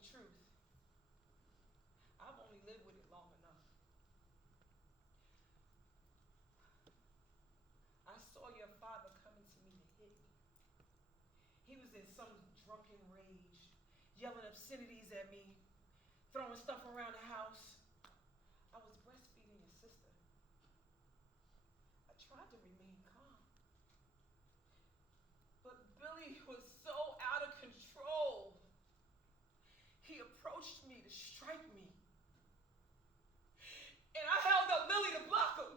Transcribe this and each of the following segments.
truth. I've only lived with it long enough. I saw your father coming to me to hit me. He was in some drunken rage, yelling obscenities at me, throwing stuff around the house. I was breastfeeding your sister. I tried to remain calm. But Billy was so out of control. He approached me to strike me. And I held up Lily to block him.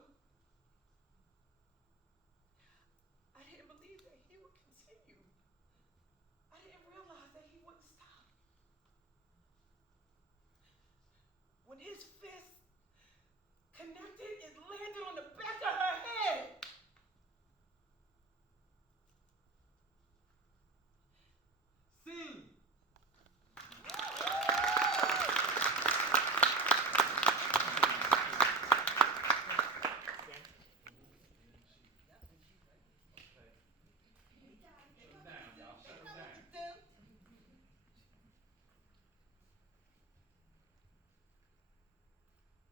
I didn't believe that he would continue. I didn't realize that he wouldn't stop. When his fist connected, it landed on the back of her head. Sing.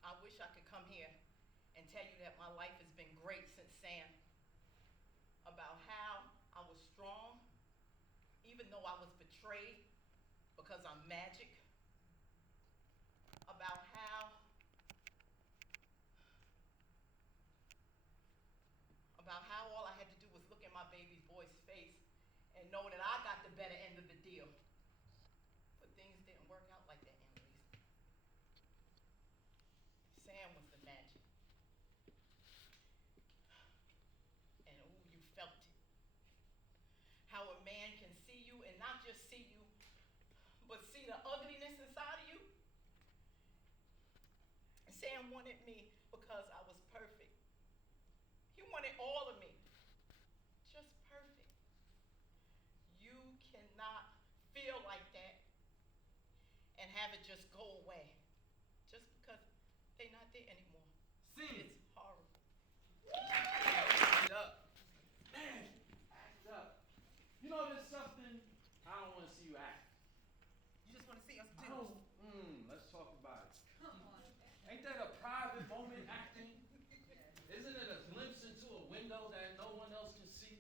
I wish I could come here and tell you that my life has been great since Sam. About how I was strong, even though I was betrayed because I'm magic. About how all I had to do was look at my baby boy's face and know that I got the better end of the deal. But things didn't work out like that, Annalise. Sam was the magic. And ooh, you felt it. How a man can see you and not just see you, but see the ugliness inside of you. Sam wanted me because I was perfect. He wanted all of me, just perfect. You cannot feel like that and have it just go away just because they're not there anymore. Sing. It's horrible. Act up. Man, act up. You know there's something I don't want to see you act. You just want to see us do. Let's talk about it. Come on. Ain't that a private moment acting? Isn't it a glimpse into a window that no one else can see?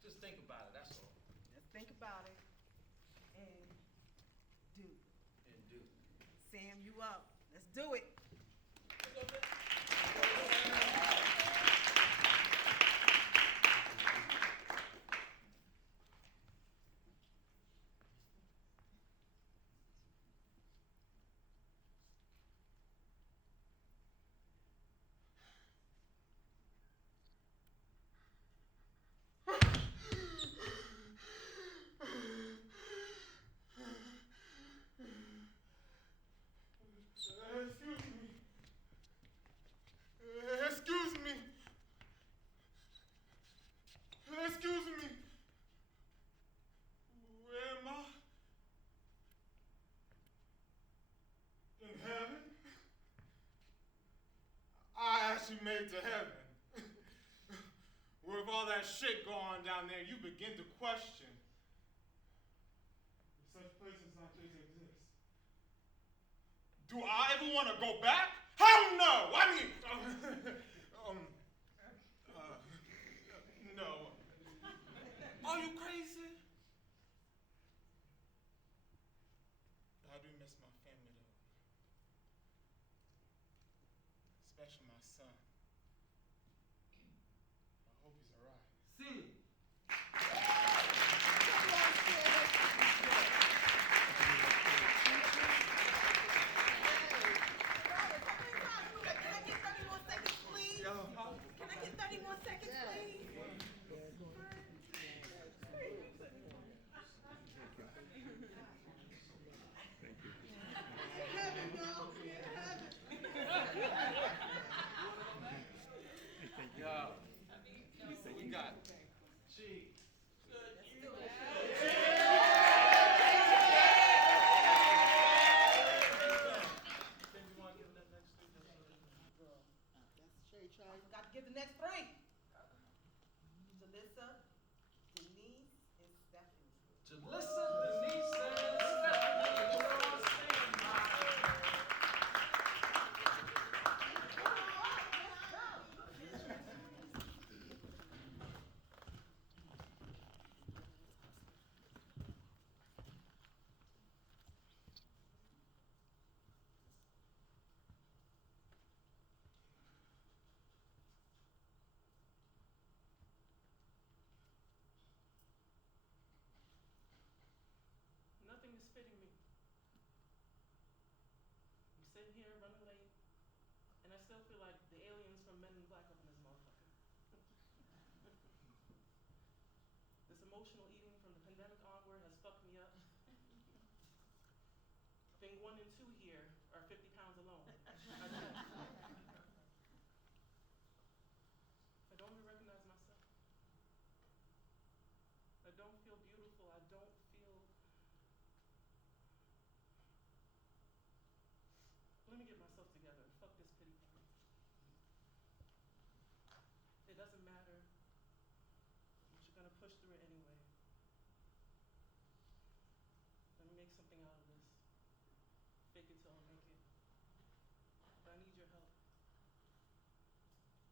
Just think about it, that's all. Just think about it and do. And do. Sam, you up. Let's do it. Excuse me. Where am I? In heaven? I actually made it to heaven. With all that shit going down there, you begin to question. Such places like this exist. Do I ever want to go back? Hell no! I mean, no. Are you crazy? I do miss my family though. Especially my son. I hope he's alright. Sing. We got cheese. Got to give the next three. Jalissa, Denise, and Stephanie. Jalissa, Denise, and Stephanie. thing 1 and 2 here are 50 pounds alone. I don't even recognize myself. I don't feel beautiful. I don't feel. Let me get myself together. Fuck this pity party. It doesn't matter. I'm just gonna push through it anyway. Let me make something out of this. Fake it till I make it. But I need your help.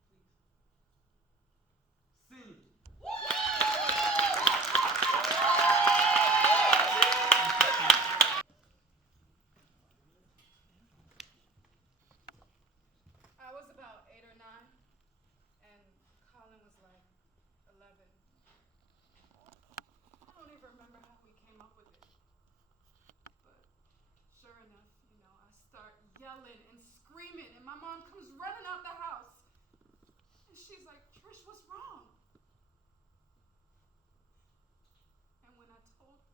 Please. Scene. I was about 8 or 9, and Colin was like 11. I don't even remember how we came up with it. But sure enough, I start yelling and screaming, and my mom comes running out the house. And she's like, Trish, what's wrong? And when I told her,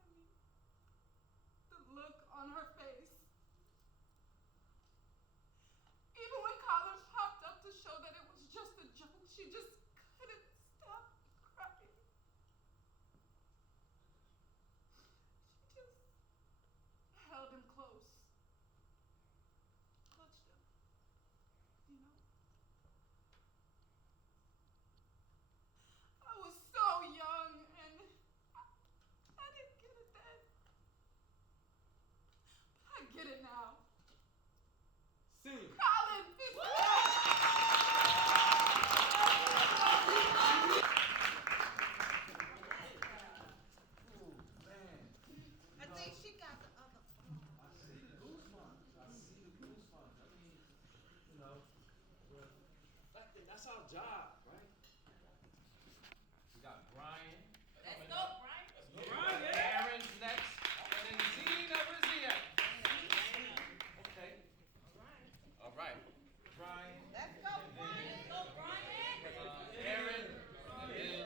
I mean, the look on her face. Even when Colin popped up to show that it was just a joke, she just couldn't stop crying. She just held him close, clutched him, I was so young and I didn't get it then. But I get it now. Scene. Colin, Ooh, man. I think she got the other phone. I see the goosebumps. I mean, we're reflecting. That's our job, right? We got Brian. Let's go, Brian. Brian. Aaron's next. And then Z never is here. Okay. All right. Brian. Let's go, Brian. Let's go, Brian. Aaron. And then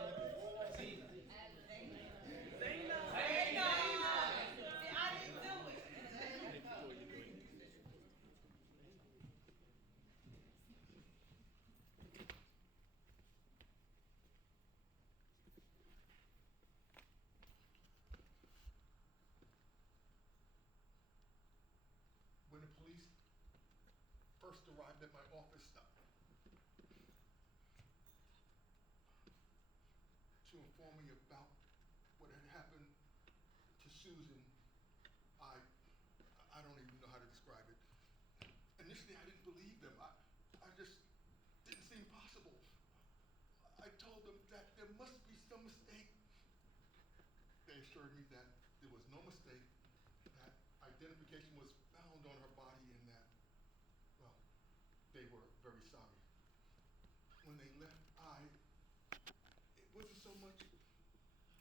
Zena. Zena. Hey. See, I didn't do it. When the police first arrived at my office to inform me about what had happened to Susan, I don't even know how to describe it. Initially, I didn't believe them. I just didn't seem possible. I told them that there must be some mistake. They assured me that there was no mistake, that identification was found on her body, and that, well, they were very sorry. When they left, it wasn't so much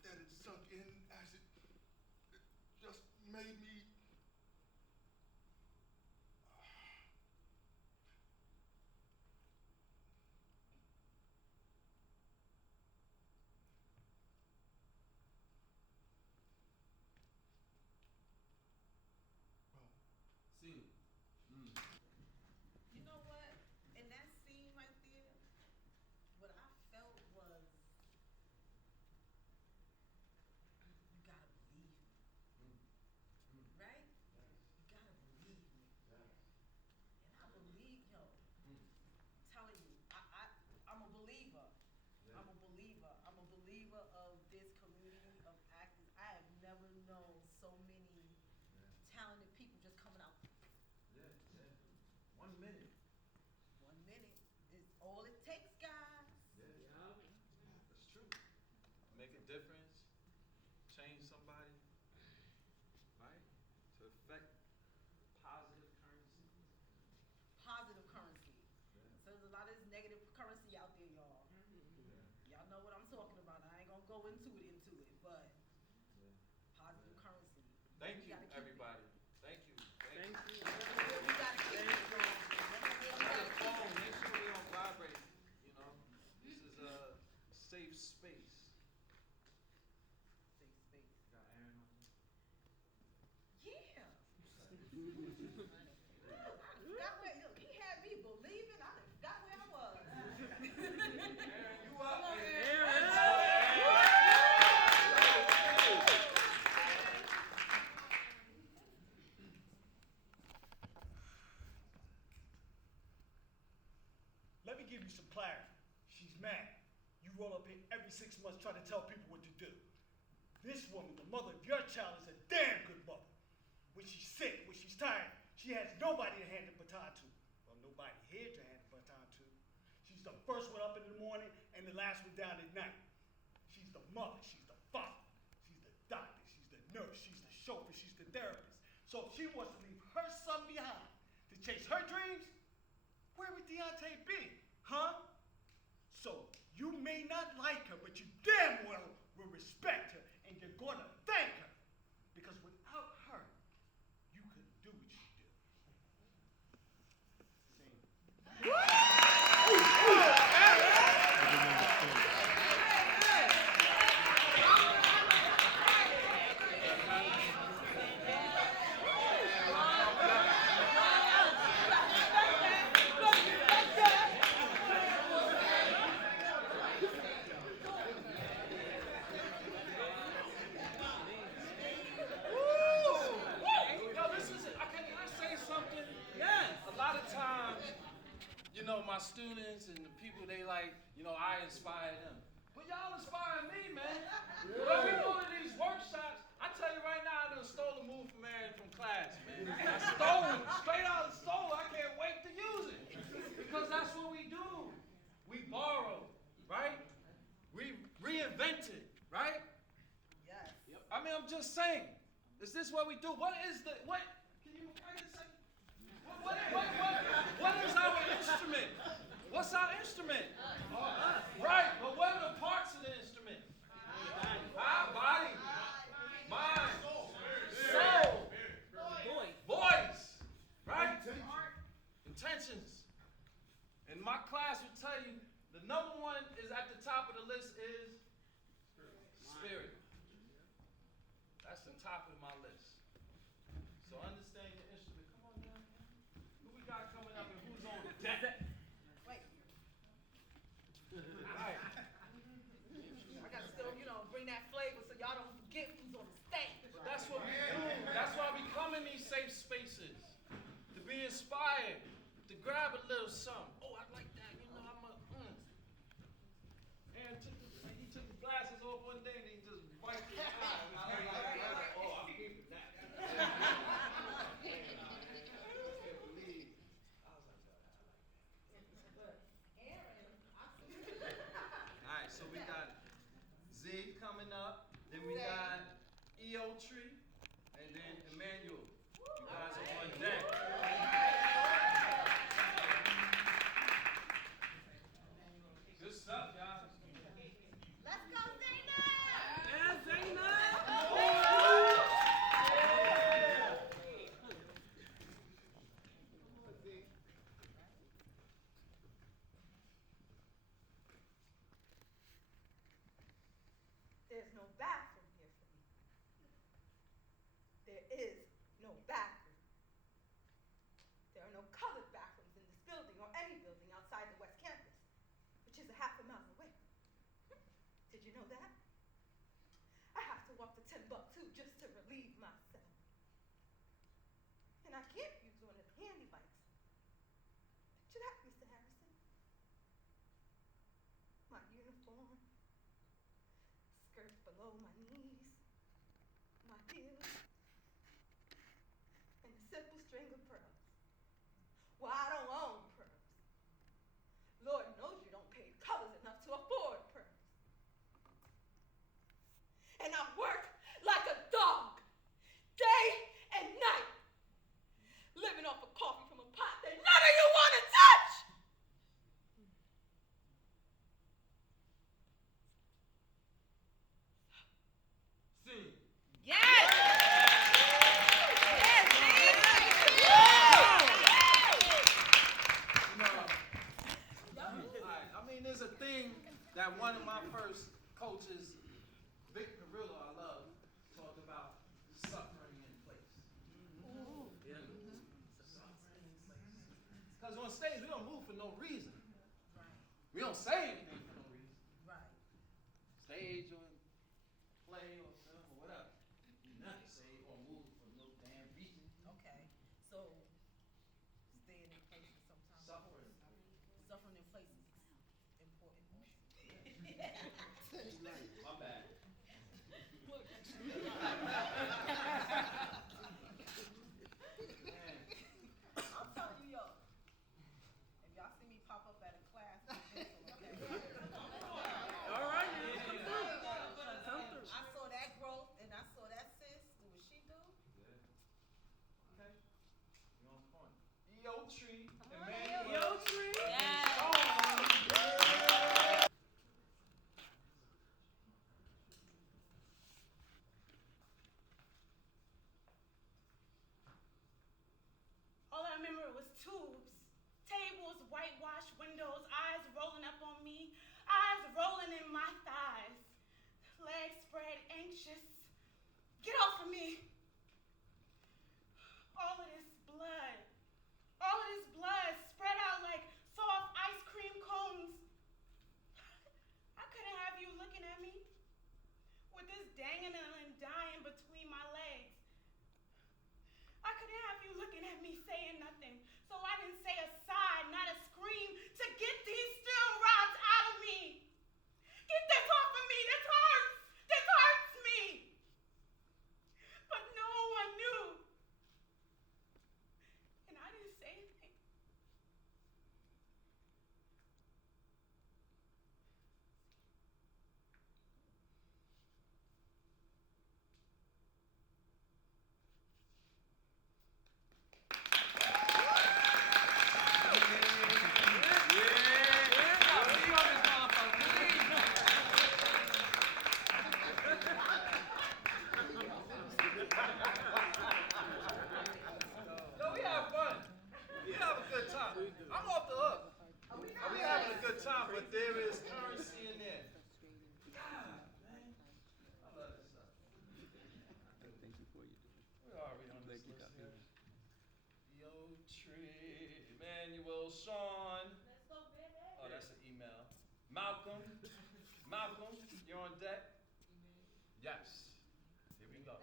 that it sunk in as it just made me, well, Scene. You know what? In that scene right there, what I felt was, you gotta believe me, right? You gotta believe me. And I believe, telling you, I'm a believer. I'm a believer. I'm a believer of this community of actors. I have never known so many talented people just coming out. Yeah. 1 minute. 1 minute is all it takes, guys. Yeah. That's true. Make a difference. Change somebody. Right? To affect positive currency. Positive currency. So there's a lot of this negative currency out there, y'all. Y'all know what I'm talking about. I ain't gonna go into it, but positive currency. Thank We you, gotta keep it. everybody. Thank you. We gotta keep it. Phone, make sure they don't vibrate. This is a safe space. Safe space. Got Aaron on here. give you some clarity. She's mad. You roll up here every 6 months trying to tell people what to do. This woman, the mother of your child, is a damn good mother. When she's sick, when she's tired, she has nobody to hand the baton to. Well, nobody here to hand the baton to. She's the first one up in the morning and the last one down at night. She's the mother, she's the father, she's the doctor, she's the nurse, she's the chauffeur, she's the therapist. So if she wants to leave her son behind to chase her dreams, where would Deontay be, huh? So you may not like her, but you damn well will respect her, and you're gonna thank her. Because without her, you couldn't do what you do. Yo, this is it. Can I say something? Yes. A lot of times, you know, my students and the people, they like, you know, I inspire them. But y'all inspire me, man. When we go to these workshops, I tell you right now, I done stole a move from Aaron from class, man. I stole it. Straight out stole it. I can't wait to use it. Because that's what we do. We borrow, right? We reinvent it, right? Yes. I mean, I'm just saying. Is this what we do? What is the, what, can you write a second? What is our instrument? What's our instrument? Right, but what are the parts of the instrument? Our body, mind, soul, voice, right? Intentions. And my class will tell you the number one is at the top of the list is spirit. That's the top of my list. So understand your instrument. Come on down here. Who we got coming up and who's on deck? Wait. Right. I gotta still, bring that flavor so y'all don't forget who's on the stage. But that's what we do. That's why we come in these safe spaces. To be inspired. To grab a little something. Oh, I like that. I'm a, And he took the glasses off one day and he just wiped his eye. And I was like, oh, I'm keeping that. Alright, so we got Z coming up, then we got EO Tree, and then Emmanuel. You guys are on deck. Good stuff, y'all. Let's go, Zayna! Yeah, Zaina. There's no bathroom here for me. There is no bathroom. There are no colored bathrooms in this building or any building outside the West Campus, which is a half a mile away. Did you know that? I have to walk to Timbuktu just to relieve myself. And I can't use one of the handy bikes. Picture that, Mr. Harrison. My uniform, skirt below my knees, my heels, and a simple string of pearls. Well, I don't own pearls. Lord knows you don't pay colors enough to afford pearls. And I work like a dog, day and night, living off of coffee from a pot that none of you want to touch. See. Yes! I mean, there's a thing that one of my first coaches, Vic Perillo, I love, talked about suffering in place. Because on stage, we don't move for no reason. We don't say anything for no reason. Right. Stage or play or film or whatever. You nothing say or move for no damn reason. Okay. So, staying in places sometimes. Suffering. Suffering in places. My bad. Man. I'm telling you, yo, if y'all see me pop up at a class, okay? All right, now, Yeah. come through. Come through. I saw that growth and I saw that sis do what she do. Good. Okay. You on point. Yo Tree. Come on, Emmanuel. Yo, Tree. All I remember was tubes, tables, whitewashed windows, eyes rolling up on me, eyes rolling in my thighs, legs spread, anxious. Get off of me. All of this blood spread out like soft ice cream cones. I couldn't have you looking at me with this dangling and dying between my legs. I couldn't have you looking at me saying nothing, so I didn't say a sigh, not a scream, to get these steel rods out of me. Get this off of me, this hurts me. But no one knew, and I didn't say anything. Yo, we have fun. We have a good time. I'm off the hook. We having a good time, but there is currency in there. God, man. I love this stuff. Where are we on this list here? Yo Tree, Emmanuel, Sean. Let's go, baby. Oh, that's an email. Malcolm, you're on deck? Yes. Here we go.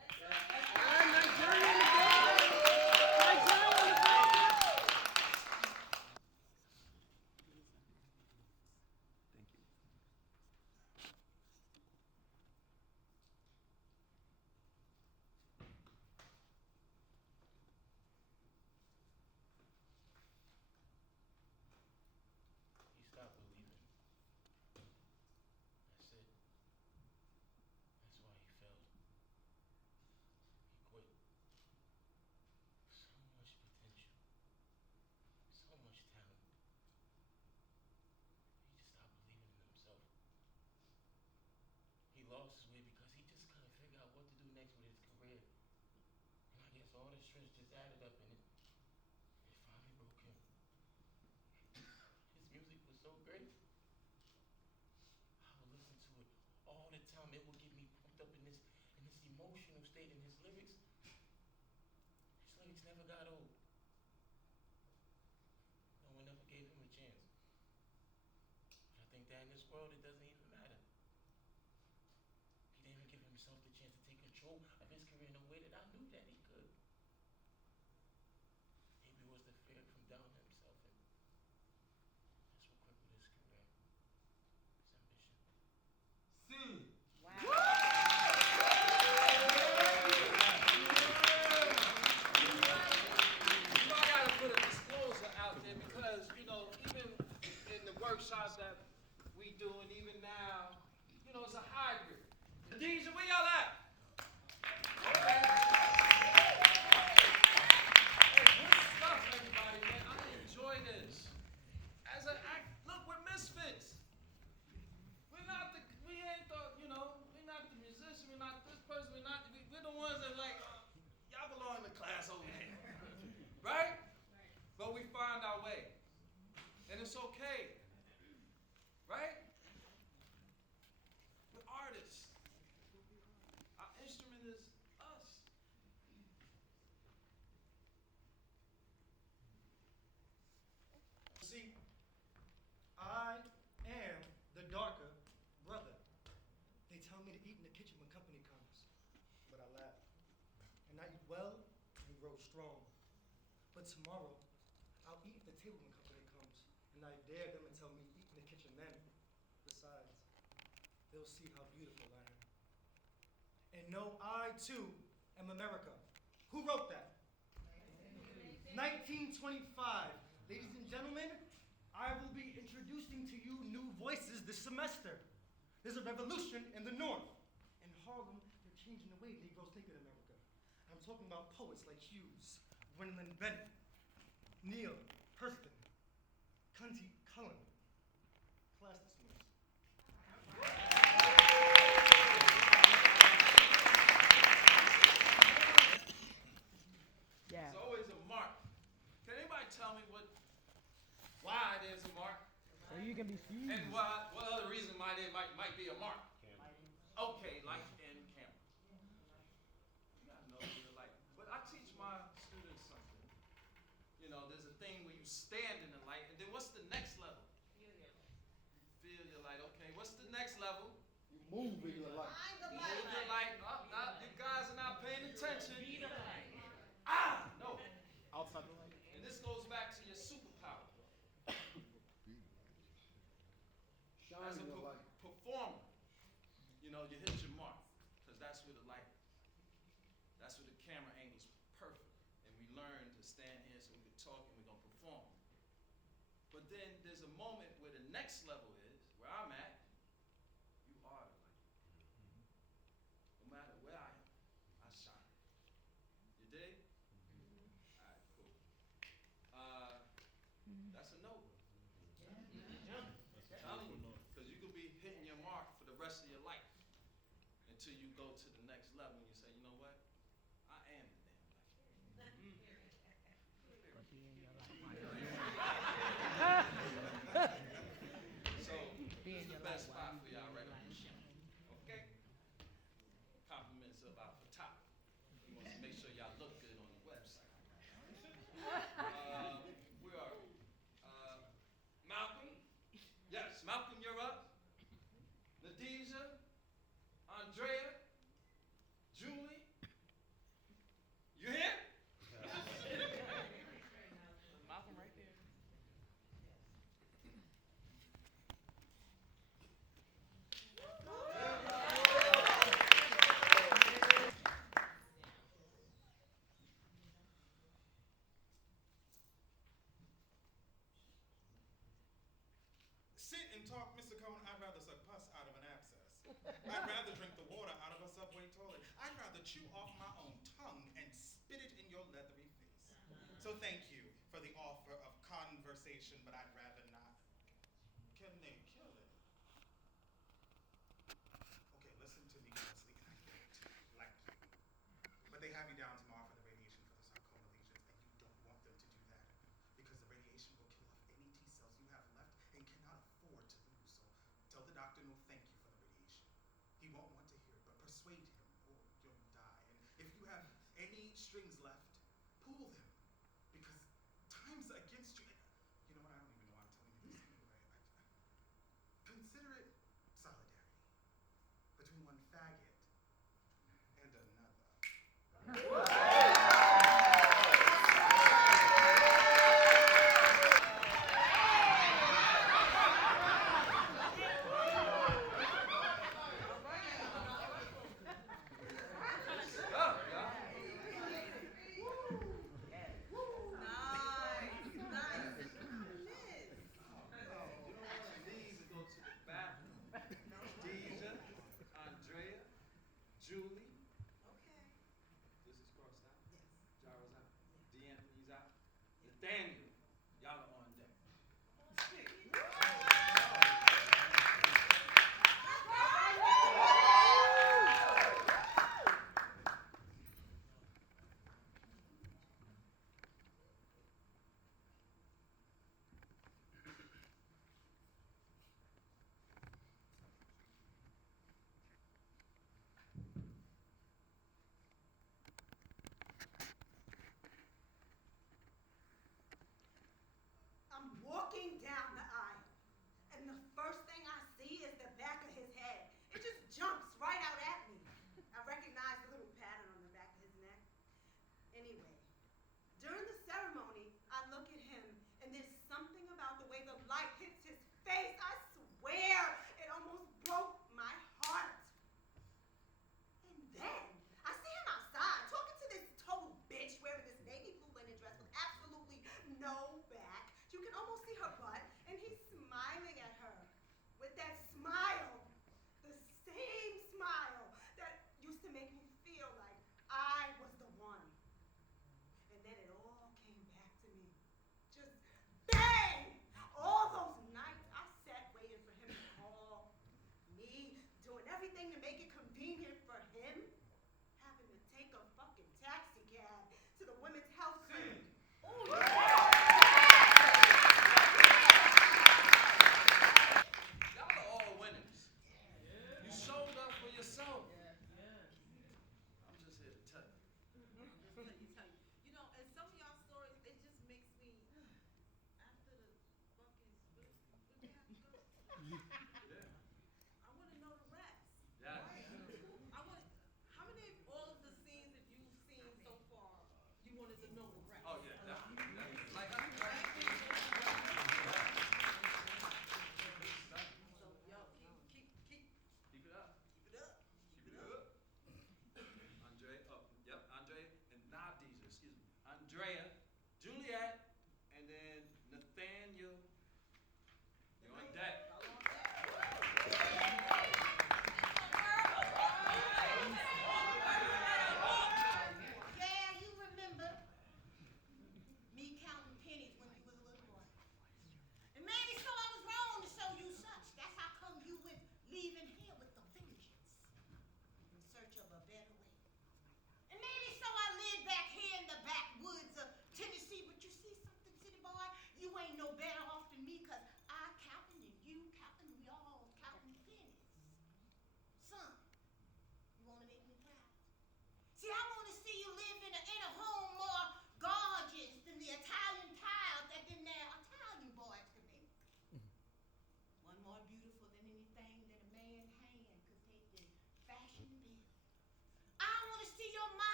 He stopped believing. That's it. That's why he failed. He quit. So much potential. So much talent. He just stopped believing in himself. He lost his way because he just couldn't figure out what to do next with his career. And I guess all the stress just added up and it finally broke him. His music was so great. I would listen to it all the time. It would get me pumped up in this emotional state. In his lyrics never got old. No one ever gave him a chance. But I think that in this world it doesn't even matter. He didn't even give himself the chance to take control of his career in a way that I knew that he could. Maybe it was the fear from doubting himself, and that's what crippled his career. His ambition. I gotta put a disclosure out there because, even in the workshops that we do and even now, it's a hybrid. DJ, where y'all at? Hey, good stuff, everybody, man. I enjoy this. Look, we're misfits. We ain't we're not the musician, we're not this person, we're the ones that y'all belong in the class over here. Right? But we find our way. And it's okay. Right? We're artists. Our instrument is us. See, I am the darker brother. They tell me to eat in the kitchen when company comes, but I laugh. And I eat well and grow strong. But tomorrow, I'll eat at the table when company comes, and I dare them to tell me eat in the kitchen then. Besides, they'll see how beautiful I am. And know I too am America. Who wrote that? 1925. Ladies and gentlemen, I will be introducing to you new voices this semester. There's a revolution in the North. In Harlem, they're changing the way Negroes think in America. I'm talking about poets like Hughes, Gwendolyn Bennett, Neil Hurston, Cunty Cullen. Class dismissed. It's always a mark. Can anybody tell me why there's a mark? So you can be fused. And what other reason why there might be a mark? Okay, light and camera. You gotta know your light. But I teach my students something. You know, there's a thing where you stand in the light, and then what's the next level? Feel your light. Okay, what's the next level? You move in your life. Move your light. You guys are not paying attention. No. Outside the light. And this goes back to your superpower. As Shine a your light. performer, you know, you hit your mark, because that's where the light, that's where the camera angle's perfect. And we learn to stand here so we can talk and we're going to perform. But then there's a moment where the next level is, where I'm at, you are the light. No matter where I am, I shine. You dig? All right, cool. That's a no. Telling you, because you could be hitting your mark for the rest of your life until you go to the next level and you say, you know what? I am the damn light. So, this is the best spot for y'all right now. Okay? Compliments of our photographer. He wants to make sure y'all look good on the website. Where are we? Malcolm? Yes, Malcolm, you're up. Nadija? Andrea? Julie? You here? Malcolm right there. Sit and talk, Mr. Cohen. I'd rather suck pus out of an abscess. I'd rather drink the water out of a subway toilet. I'd rather chew off my own tongue and spit it in your leathery face. So thank you for the offer of conversation, but I'd rather not. Can they kill it? Okay, listen to me closely, and I don't like you. But they have you down tomorrow for the radiation for the sarcoma lesions, and you don't want them to do that. Because the radiation will kill off any T cells you have left and cannot afford to lose. So tell the doctor no thank you for the radiation. He won't want to hear it, but persuade him or you'll die. And if you have any strings left, pull them. Because time's against you. You know what? I don't even know why I'm telling you this anyway. Consider it solidarity between one faggot and another. Up, y'all.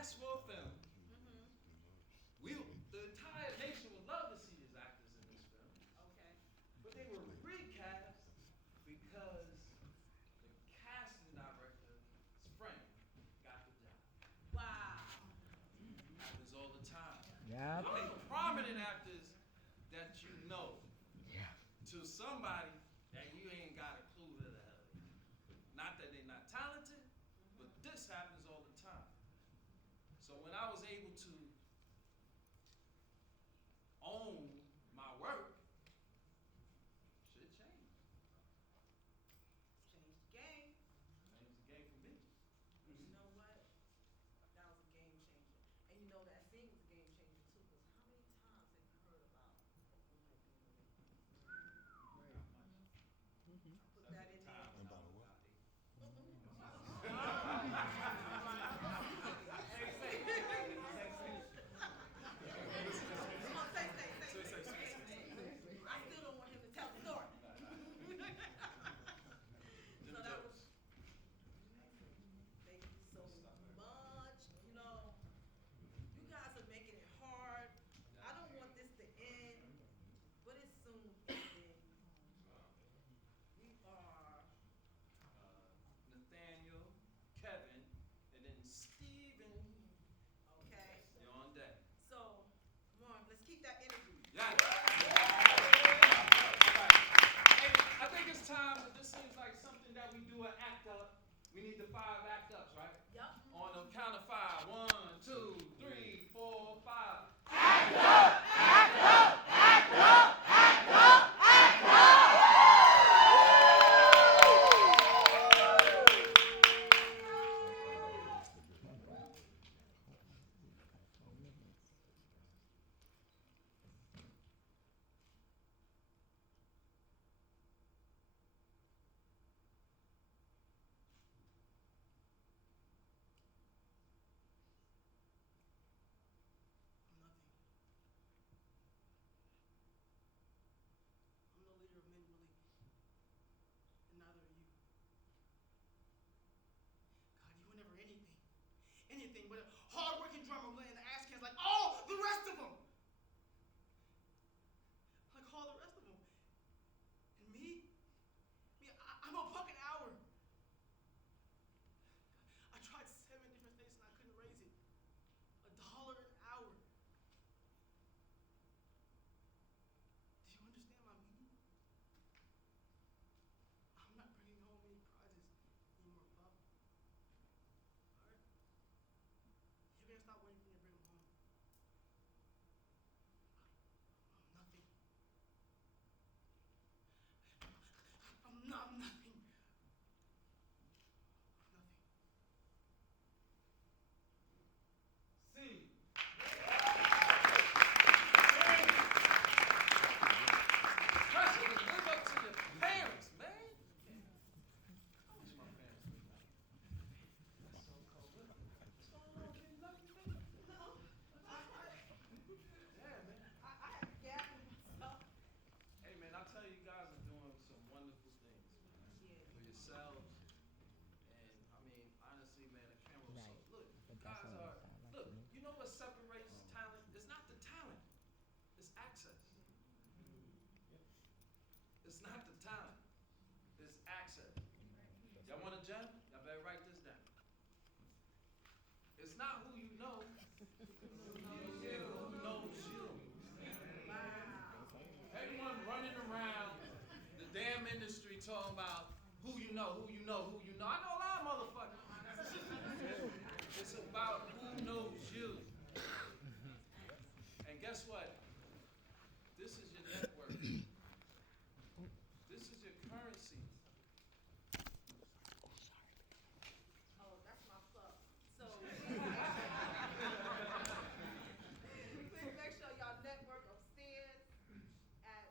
asked for a film. The entire nation would love to see these actors in this film. Okay. But they were recast because the casting director's friend got the job. Wow. Happens all the time. Yep. I mean, prominent actors that you know to somebody that you ain't got a clue who the hell they are. Not that they're not talented, but this happens all the time. So when I was able to own my work, shit changed. Change the game. Changed the game for me. You know what? That was a game changer. And you know that scene was a game changer too, because how many times have you heard about a woman being raped? Put that in there. Come on, say. I still don't want him to tell the story. So that was. Thank you so much. You know, you guys are making it hard. I don't want this to end, but it's soon ending. We are. Nathaniel, Kevin, and then Steven. Okay. You're on deck. So, come on, let's keep that energy. Yeah. Hey, I think it's time. This seems like something that we do an act up. We need the 5 act ups, right? Yup. On the count of 5. 1, 2, 3, 4, 5. I'm nothing. I'm no leader of men, Willie. And neither are you. God, you were never anything. Anything but a hard-working drummer laying the ass cans like all the rest of them. Like all the rest of them. And me? I'm a buck an hour. I tried 7 different states and I couldn't raise it. $1 an hour. Do you understand my meaning? I'm not bringing home any prizes anymore, Pop. Alright? You're gonna stop waiting for me to bring them home. I'm nothing. I'm not nothing. Nothing. C. Pressure to live up to your parents, man. I wish my parents were like, that's so cold. What's going on, kid? Nothing, man. Yeah, man. I had to gather myself. Hey, man, I tell you, you guys are doing some wonderful things, man. Yeah. For yourselves. And, I mean, honestly, man, the camera was so. Look, you But guys that's all are. it sound like Look, to me. you know what separates talent? It's not the talent, it's access. It's not the talent, it's access. Y'all want a gem? Y'all better write this down. It's not who you know, who knows you. Everyone running around the damn industry talking about who you know, who you know, who you know. I know a lot of motherfuckers. It's about who knows you. And guess what? This is your network. This is your currency. Oh, that's my fuck. So please make sure y'all network upstairs at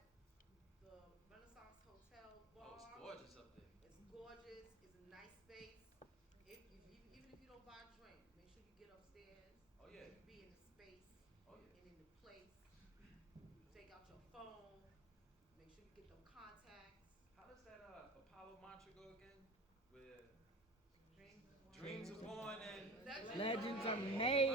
the Renaissance Hotel bar. Oh, it's gorgeous up there. It's gorgeous. It's a nice space. Even if you don't buy a drink, make sure you get upstairs. Oh, yeah. You be in the space Oh, yeah. and in the place. Take out your phone. Make sure you get them contacts. How does that Apollo mantra go again? Where Dreams. dreams are born and Legends Legends are made.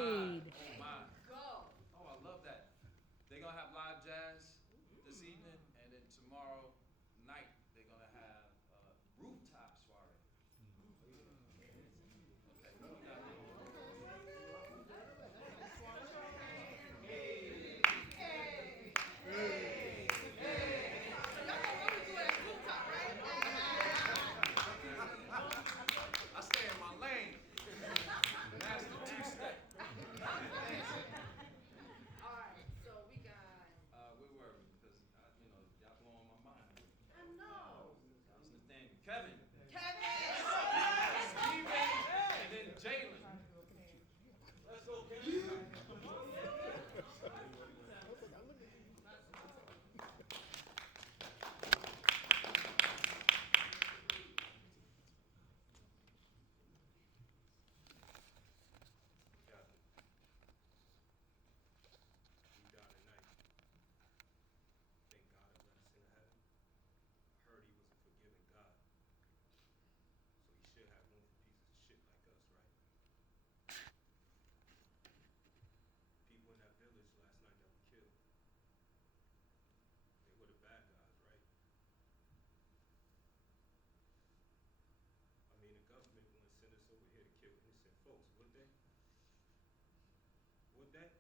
that?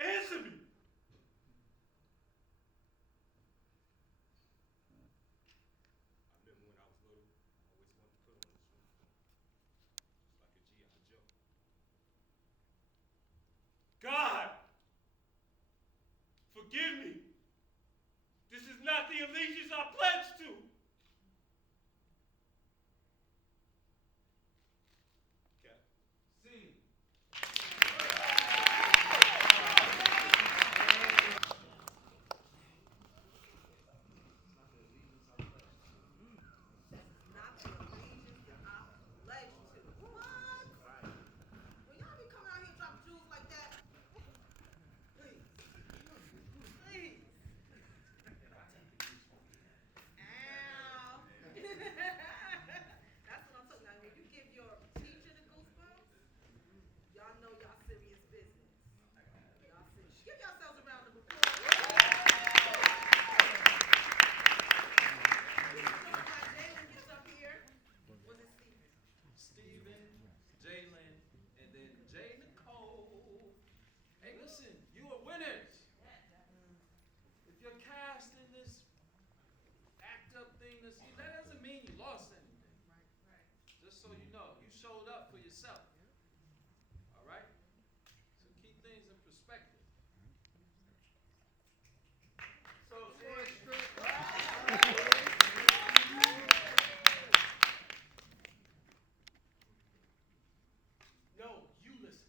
Answer me! I remember when I was little, I always wanted to put on this uniform, just like a G.I. Joe. God! Forgive me! This is not the allegiance I pledged to! Cap. See. Not the allegiance that I pledge to. What? Well, y'all be coming out here dropping jewels like that. Please. Please. Ow. That's what I'm talking about. When you give your teacher the goosebumps, y'all know y'all serious business. Y'all serious. Give yourselves a round of applause. Jalen gets up here. Was it Steven? Steven, Jalen, and then Jay Nicole. Hey, listen, you are winners. If you're cast in this act up thing this season, that doesn't mean you lost anything. Just so you know, you showed up for yourself. All right? So keep things in perspective. So, Forest Street. No, you listen.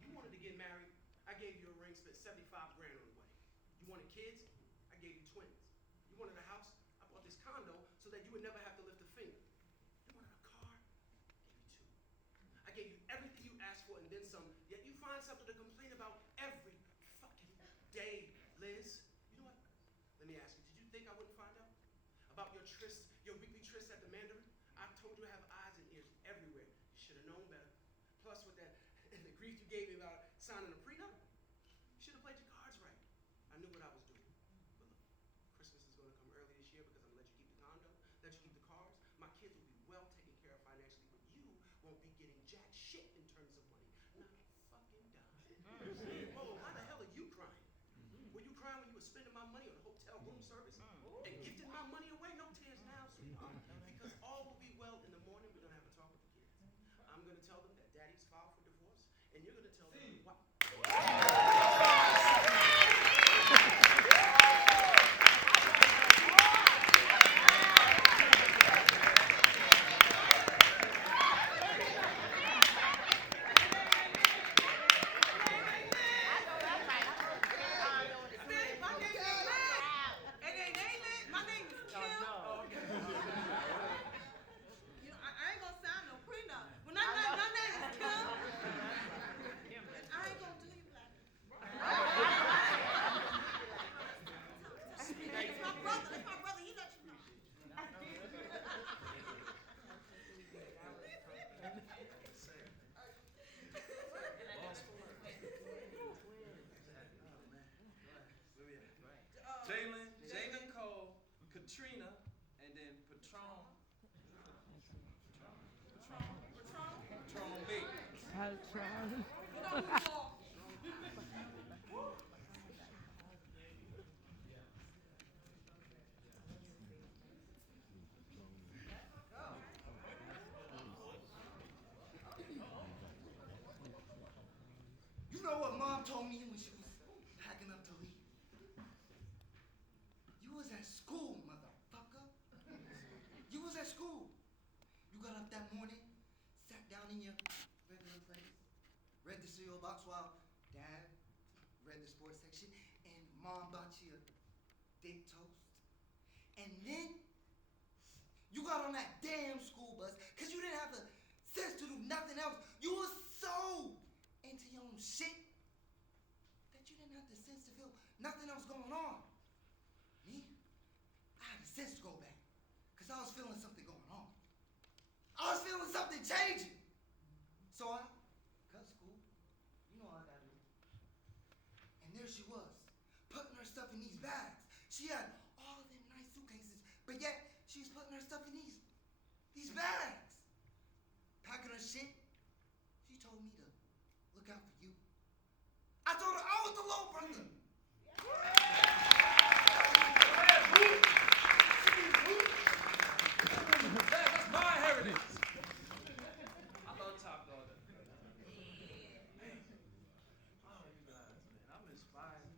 You wanted to get married. I gave you a ring, spent 75 grand on the wedding. You wanted kids? I gave you twins. You wanted a house? I bought this condo so that you would never have to lift a finger. You wanted a car? I gave you two. I gave you everything you asked for and then some, yet you find something to complain about every fucking day, Liz. You know what? Let me ask you, did you think I wouldn't find out? About your tryst, your weekly tryst at the Mandarin? I told you I have eyes and ears everywhere. You should have known better. Plus, with that, the grief you gave me about signing a prenup, you should have played your cards right. I knew what I was doing. But look, Christmas is going to come early this year because I'm going to let you keep the condo, let you keep the cars. My kids will be well taken care of financially, but you won't be getting jack shit in terms of money. Not a fucking dime. Whoa, why the hell are you crying? Were you crying when you were spending my money on hotel room service and gifting my money away? No tears now, sweetheart. Because all will be well in the morning. We're going to have a talk with the kids. I'm going to tell them that daddy's filed for divorce, and you're going to tell them why. My name is Kim. You know, I ain't gonna sign no prenup. Well, my name is Kim. And I ain't gonna do you like that. It's my brother. That's my brother. He let you know. Jalen, Jay Nicole, Katrina, and then Patron. Patron B. I'll try. You know who you are. You know what Mom told me when she was packing up to leave? You was at school, motherfucker. You was at school. You got up that morning, sat down in your regular place, read the cereal box while Dad read the sports section, and Mom bought you a big toast. And then you got on that damn school bus because you didn't have the sense to do nothing else. You were so into your own shit that you didn't have the sense to feel nothing else going on. Me, I had the sense to go back because I was feeling something going on. I was feeling something changing. So I cut school. You know how I gotta do. And there she was, putting her stuff in these bags. She had all of them nice suitcases, but yet she was putting her stuff in these bags. Packing her shit. She told me to look out for you. I told her I was the low brother. That's my heritage. I love Top Dog. Man. Oh, you guys, man. I'm inspired.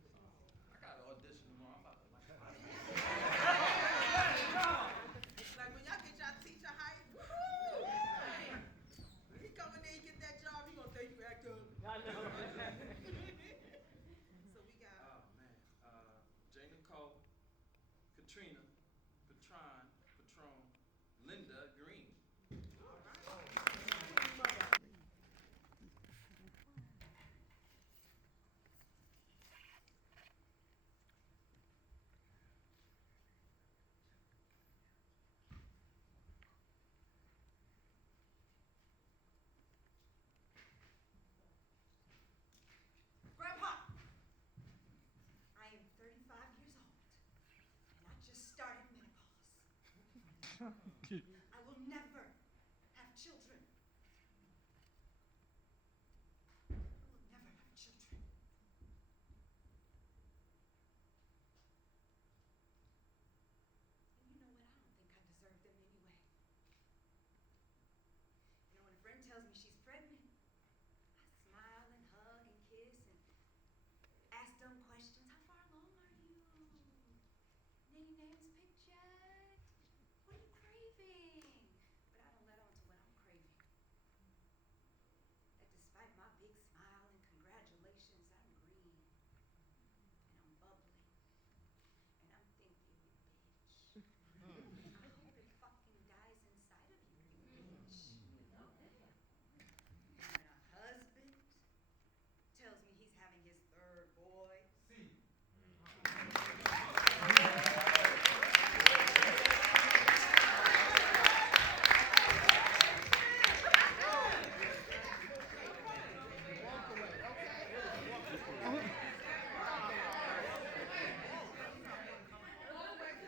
I got an audition tomorrow. I'm about to like Like when y'all get y'all teacher height, woo! When he come in there and get that job, he gonna think you act up. I know. So we got Oh, man. J. Nicole, Katrina, Patron, Linda Green. Grandpa, I am 35 years old, and I just started menopause. I will never have children. I will never have children. And you know what? I don't think I deserve them anyway. You know, when a friend tells me she's pregnant, I smile and hug and kiss and ask dumb questions. How far along are you? Any names picked yet? What are you craving? But I don't let on to what I'm craving. That despite my big smile and congratulations, I'm green. And I'm bubbly. And I'm thinking, bitch. I hope it fucking dies inside of you, bitch. And when a husband tells me he's having his third boy. See.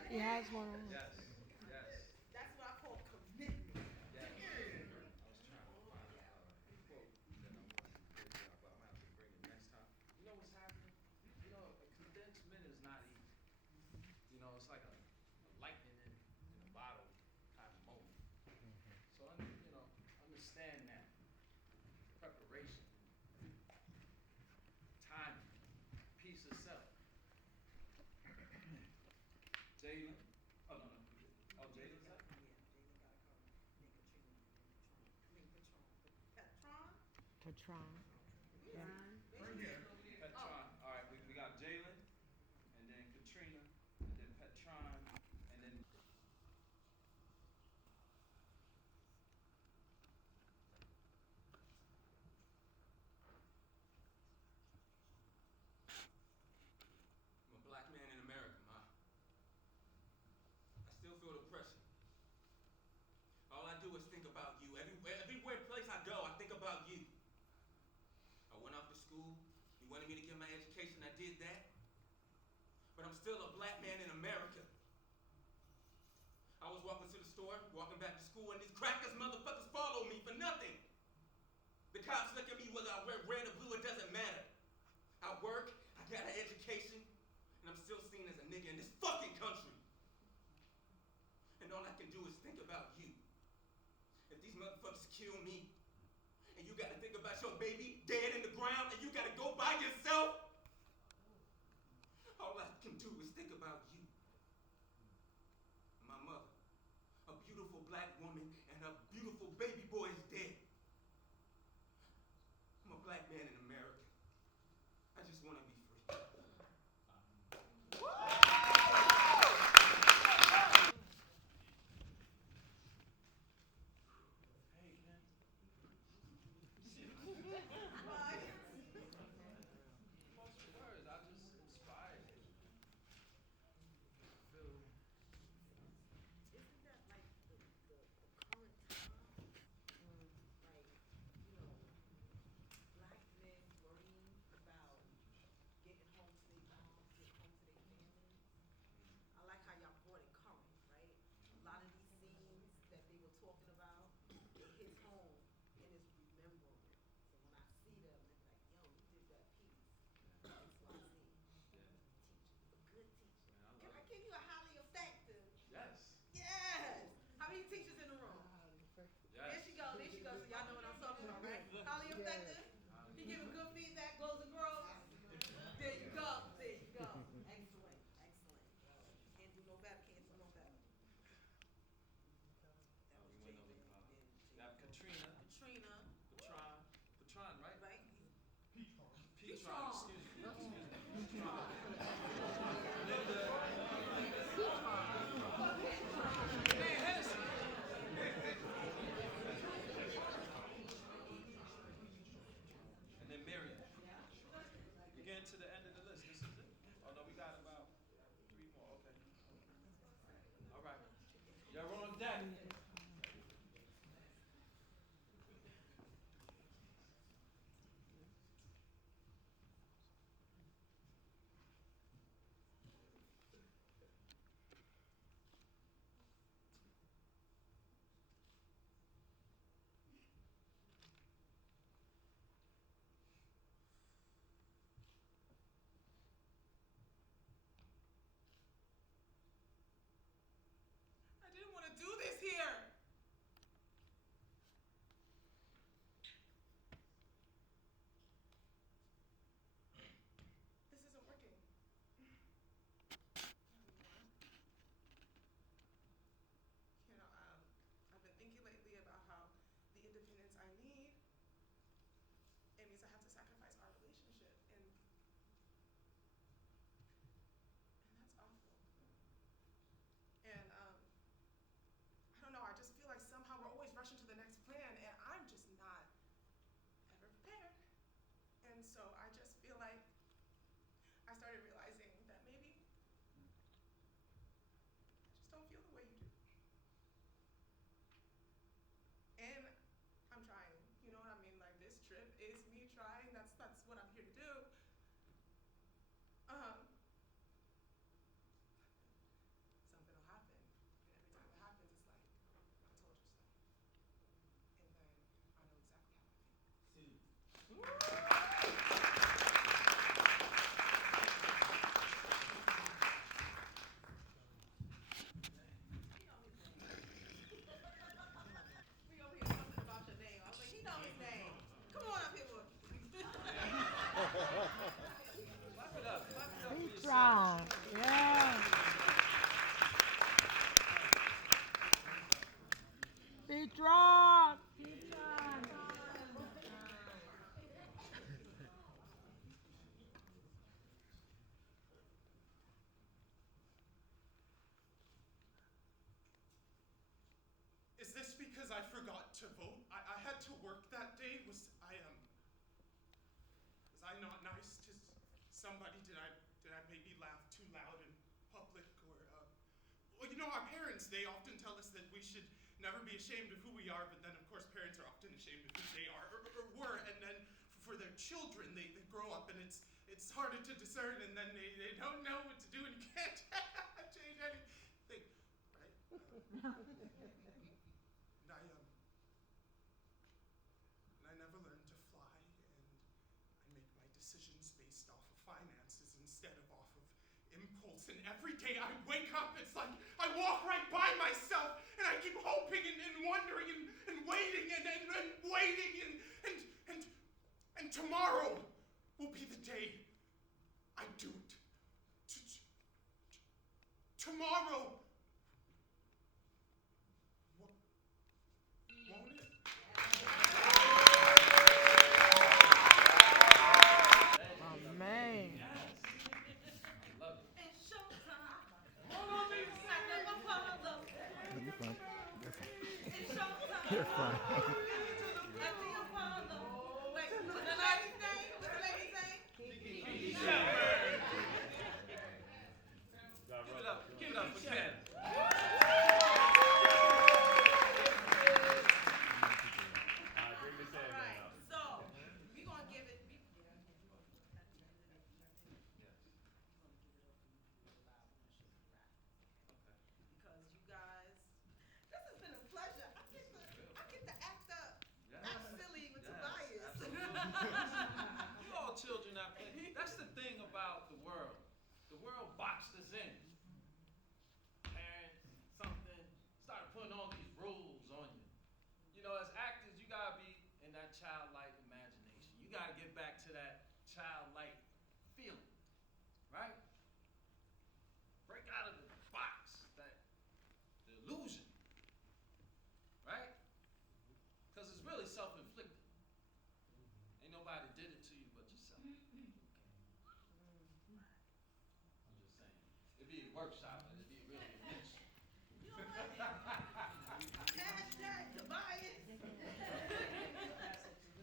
He has one. Yes. Yes. that's what I call commitment. Yes. I was trying to find a quote that I wanted to bring out, but I'm gonna have to bring it next time. You know what's happening? You know, a condensed minute is not easy. You know, it's like a lightning in a bottle kind of moment. So, you know, understand that preparation, timing, peace of self. Jalen. Oh no, no. Oh, Jalen's up. Yeah, Jalen got to come. Then Katrina, then Patron. Patron? Patron. Petron. All right, we got Jalen, and then Katrina, and then Petron, and then. I'm a black man in America, Ma. I still feel the pressure. All I do is think about you. Everywhere place I go, I think about you. I went off to school. You wanted me to get my education. I did that. But I'm still a black man in America. I was walking to the store, walking back to school, and these crackers motherfuckers follow me for nothing. The cops look at me whether I wear red or blue, it doesn't matter. I work, I got an education, and I'm still seen as a nigga in this fucking country. And all I can do is think about you. If these motherfuckers kill me, and you gotta think about your baby dead in the ground, and you gotta go by yourself, all I can do is think about you. My mother, a beautiful black woman, and her beautiful baby boy is dead. I'm a black man in America. I just wanna be free. Hey, man. Lost for words. I just inspired you. I feel. Isn't that like the strong. Yeah. Be strong. Is this because I forgot to vote? I had to work that day. Was I not nice to somebody? Did I maybe laugh too loud in public? Or well, you know, our parents, they often tell us that we should never be ashamed of who we are, but then of course parents are often ashamed of who they are or were, and then for their children, they grow up and it's harder to discern, and then they don't know what to do, and you can't change anything, right? And I never learned to fly, and I make my decisions based off of finances instead of off of impulse. And every day I wake up, it's like I walk right by myself, and I keep hoping and wondering and waiting and waiting and tomorrow will be the day I do it. Tomorrow. Won't it? Oh, man. Love it. It's showtime. You're fine. It's showtime. You're fine. After your father. Wait, what's the lady's name? What's the lady's name? Give it up for Ken. Alright, so we're gonna give it. Because you guys, this has been a pleasure. I get to act up, act silly with Tobias. We all children out there. That's the thing about the world. The world boxed us in. Parents, something, started putting all these rules on you. You know, as actors, you gotta be in that childlike imagination. You gotta get back to that childlike feeling, right? Break out of the box, the illusion, right? Because it's really self-inflicted. Ain't nobody did it to you but yourself. I'm just saying. It'd be a workshop, but it'd be really a ministry. You know what? Hashtag Tobias.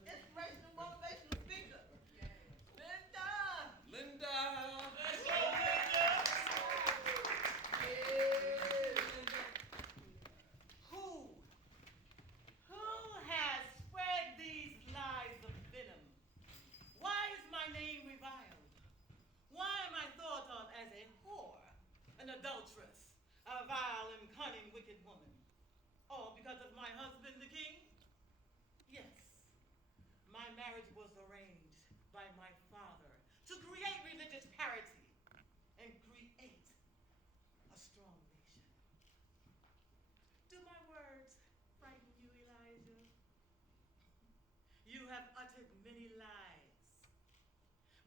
Inspirational, motivational speaker. Linda. Linda! Let's go, Linda. Who has spread these lies of venom? Why is my name reviled? Why am I thought of as a whore, an adulteress, a vile and cunning wicked woman? All because of my husband, the king? Yes, my marriage was arranged by my father to create religious parity and create a strong nation. Do my words frighten you, Elijah? You have uttered many lies.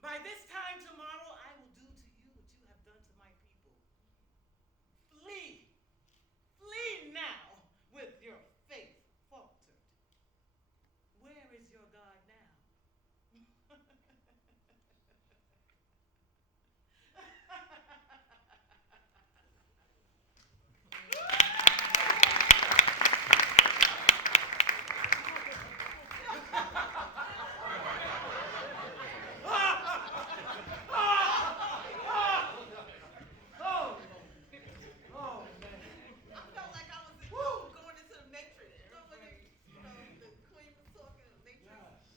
By this time tomorrow, I will do to you what you have done to my people. Flee! Flee now with your faith faltered. Where is your God now? I felt like I was going into the Matrix. You know when the queen was talking in the Matrix?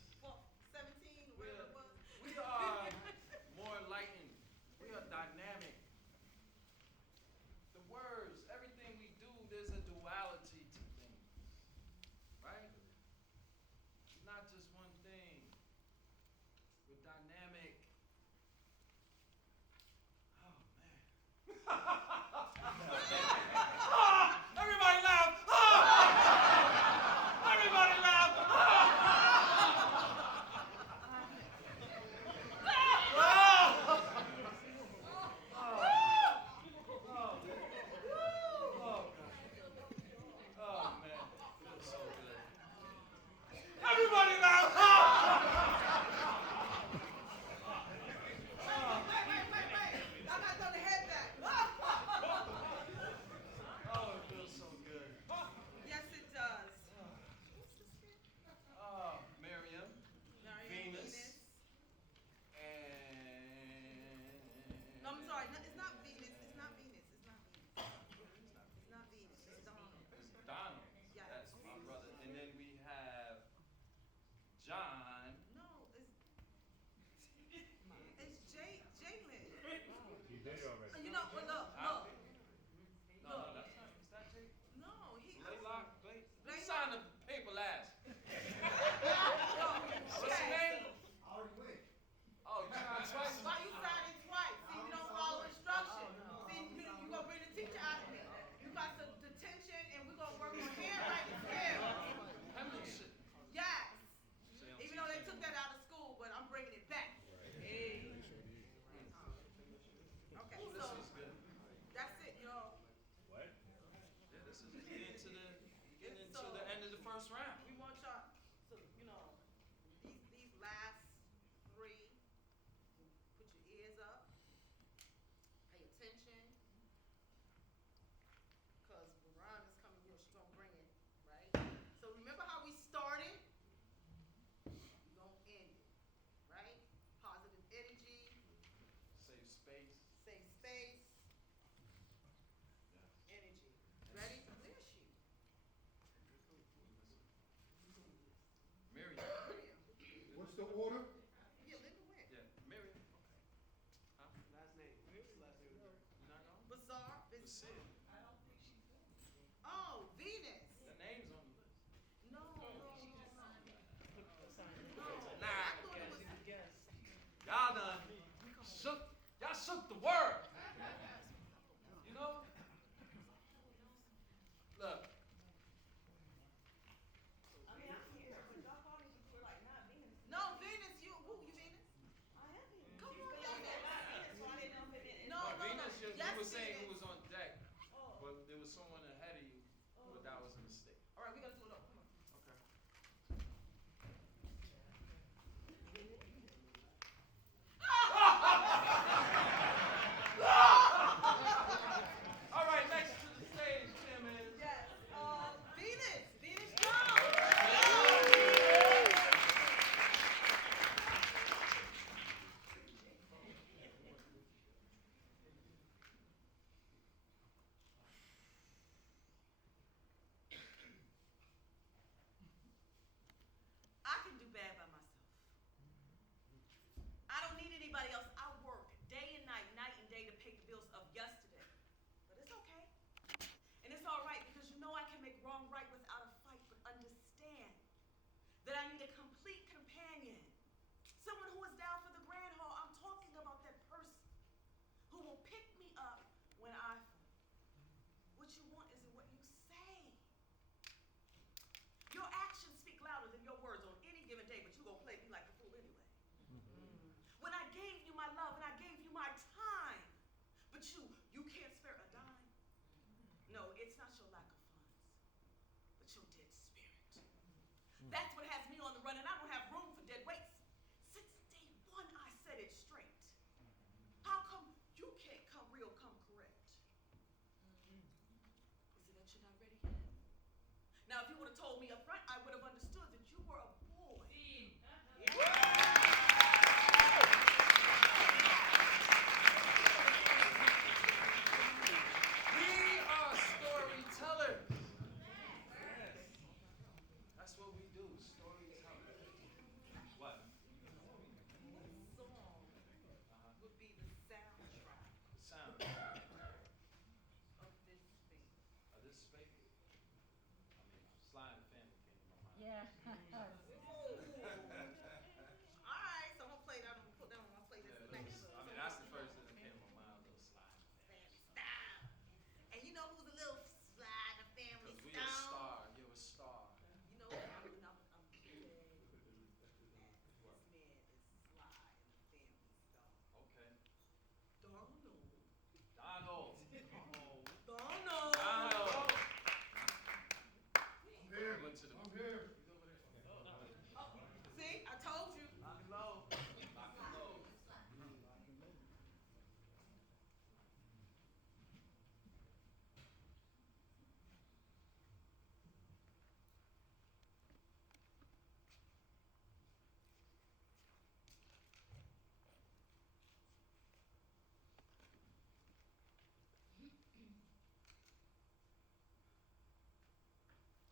the order? Yeah, Linda went. Yeah, Miriam. Okay. Huh? Last name. What's the last name? You not know? Bazaar. Basil. Oh, Venus. The name's on the list. No, no, no, no. Nah. I thought it was. Y'all done shook. Y'all shook the world. You know? Look. No, Venus, you Venus? Come on, yes. No, no, no. Venus, you Yes, were saying who Venus. was on deck, but there was someone ahead of you, but that was a mistake. All right, we gotta do it over. Come on. Okay. All right, next to the stage, Tim is. Yes. Venus. Venus Jones. I can do bad by myself. I don't need anybody else. I work day and night and day to pay the bills of yesterday. But it's okay. And it's all right because you know I can make wrong right without a fight, but understand that I need a complete companion. Someone who is down for the grand haul. I'm talking about that person who will pick me up when I fall. What you want isn't what you say. Your actions speak louder than your words on any given day, but you gonna play me like a fool anyway. When I gave you my love and I gave you my time, but you can't spare a dime. No, it's not your lack of funds, but your dead spirit. That's what has me on the run, and I don't have room for dead weights. Since day one, I said it straight. How come you can't come real, come correct? Is it that you're not ready yet? Now, if you would have told me up front, I would have understood that you were a boy. We are storytellers. That's what we do, storytellers. What? What song would be the soundtrack The sound of this space? of this space. I mean, Sly and the Family came to my mind. Yeah. All right, so I'm gonna play that. I'm gonna put that on my playlist next. I mean, that's the first thing that came to my mind, little Sly and the Family. Style. And you know who's a little slide the family Because we a stone? star, you're a star. You know, I'm dead at this man is Sly and the family stone. Okay. Donald. Donald. Donald. Donald. I'm here. Went to the I'm here. See, I told you. Lock and load. Lock and load.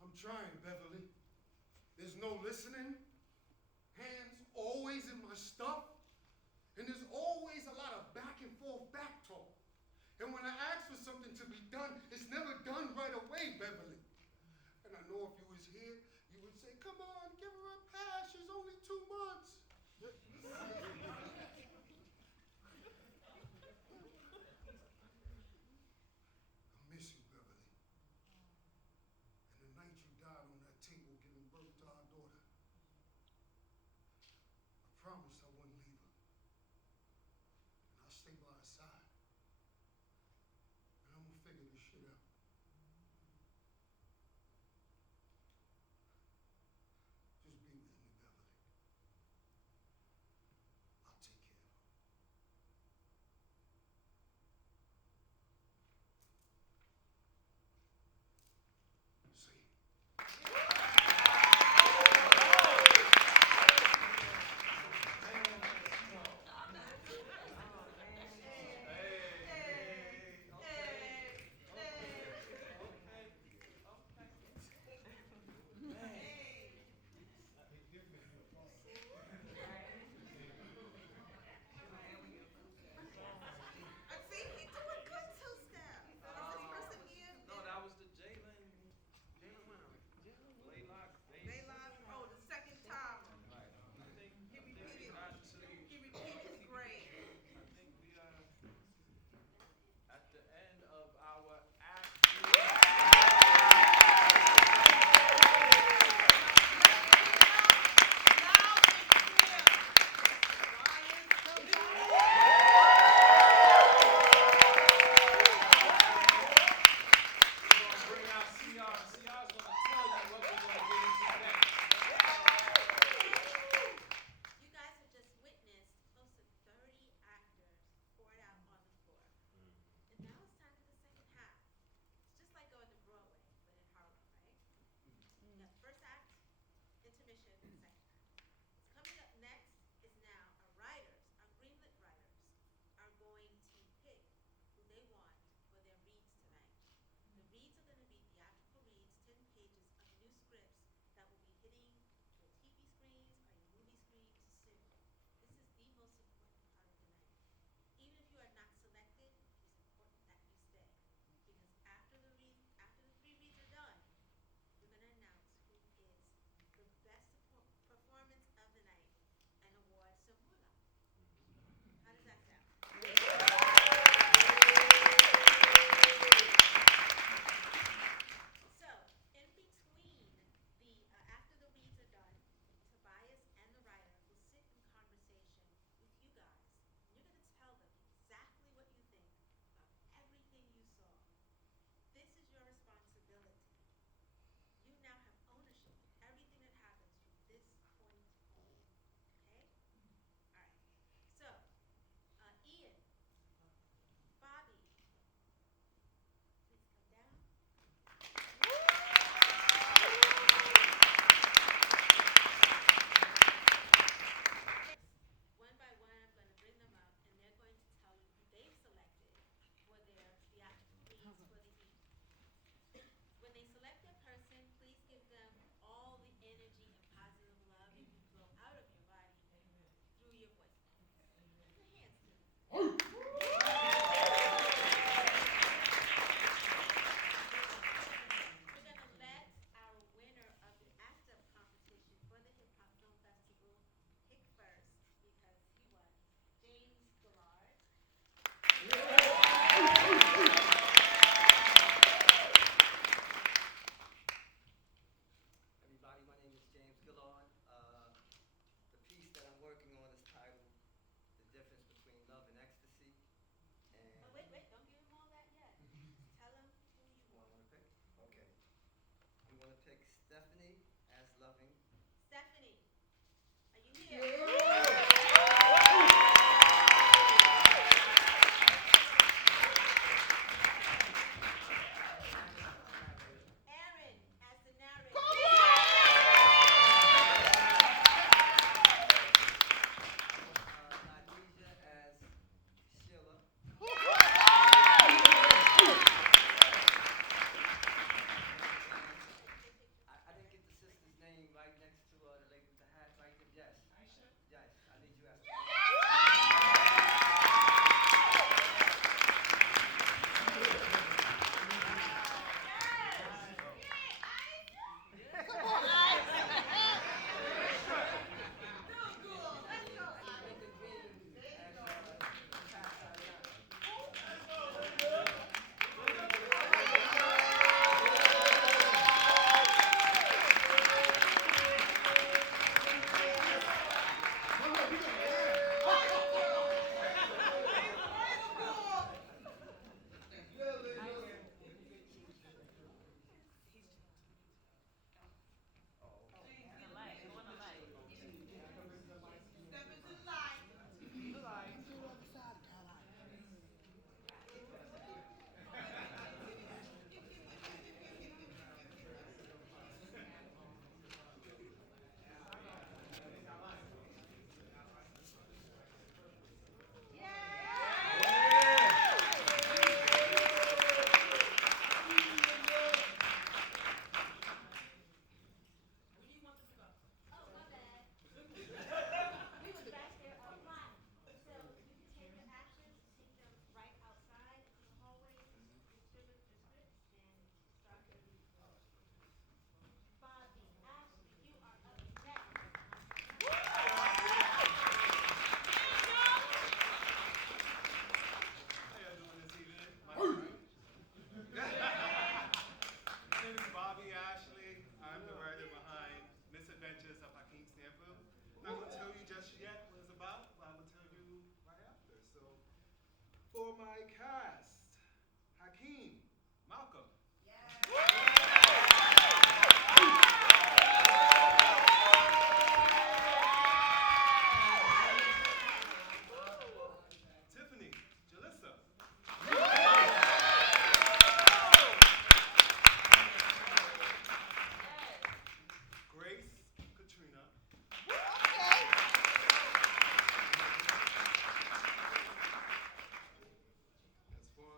I'm trying, Beverly. There's no listening. Hands always in my stuff. And there's always a lot of back and forth back talk. And when I ask for something to be done, it's never done right away, Beverly. And I know if you was here, you would say, come on, give her a pass. She's only 2 months. I miss you, Beverly. And the night you died on that table giving birth to our daughter, I promised I wouldn't leave her. And I'll stay by her side. And I'm gonna figure this shit out. Stephanie as Loving. Stephanie, are you here? Aaron as the narrator. Nadeja as Sheila. I didn't get the sister's name right next to the lady with the hat right there. Yes. Yes, I need you as Oh, my bad. We was back there plotting. So you can take the actors, take them right outside into the hallways, distribute the scripts, and start the reading. Bobby, Ashley, you are up next. How y'all doing this evening? My name is Bobby Ashley. I'm the writer behind Misadventures of Hakeem Stanfield. Not going to tell you just yet what it's about, but I will tell you right after. So, for my cast, Hakeem, Malcolm. Tiffany, Jalissa. Grace, Katrina. As for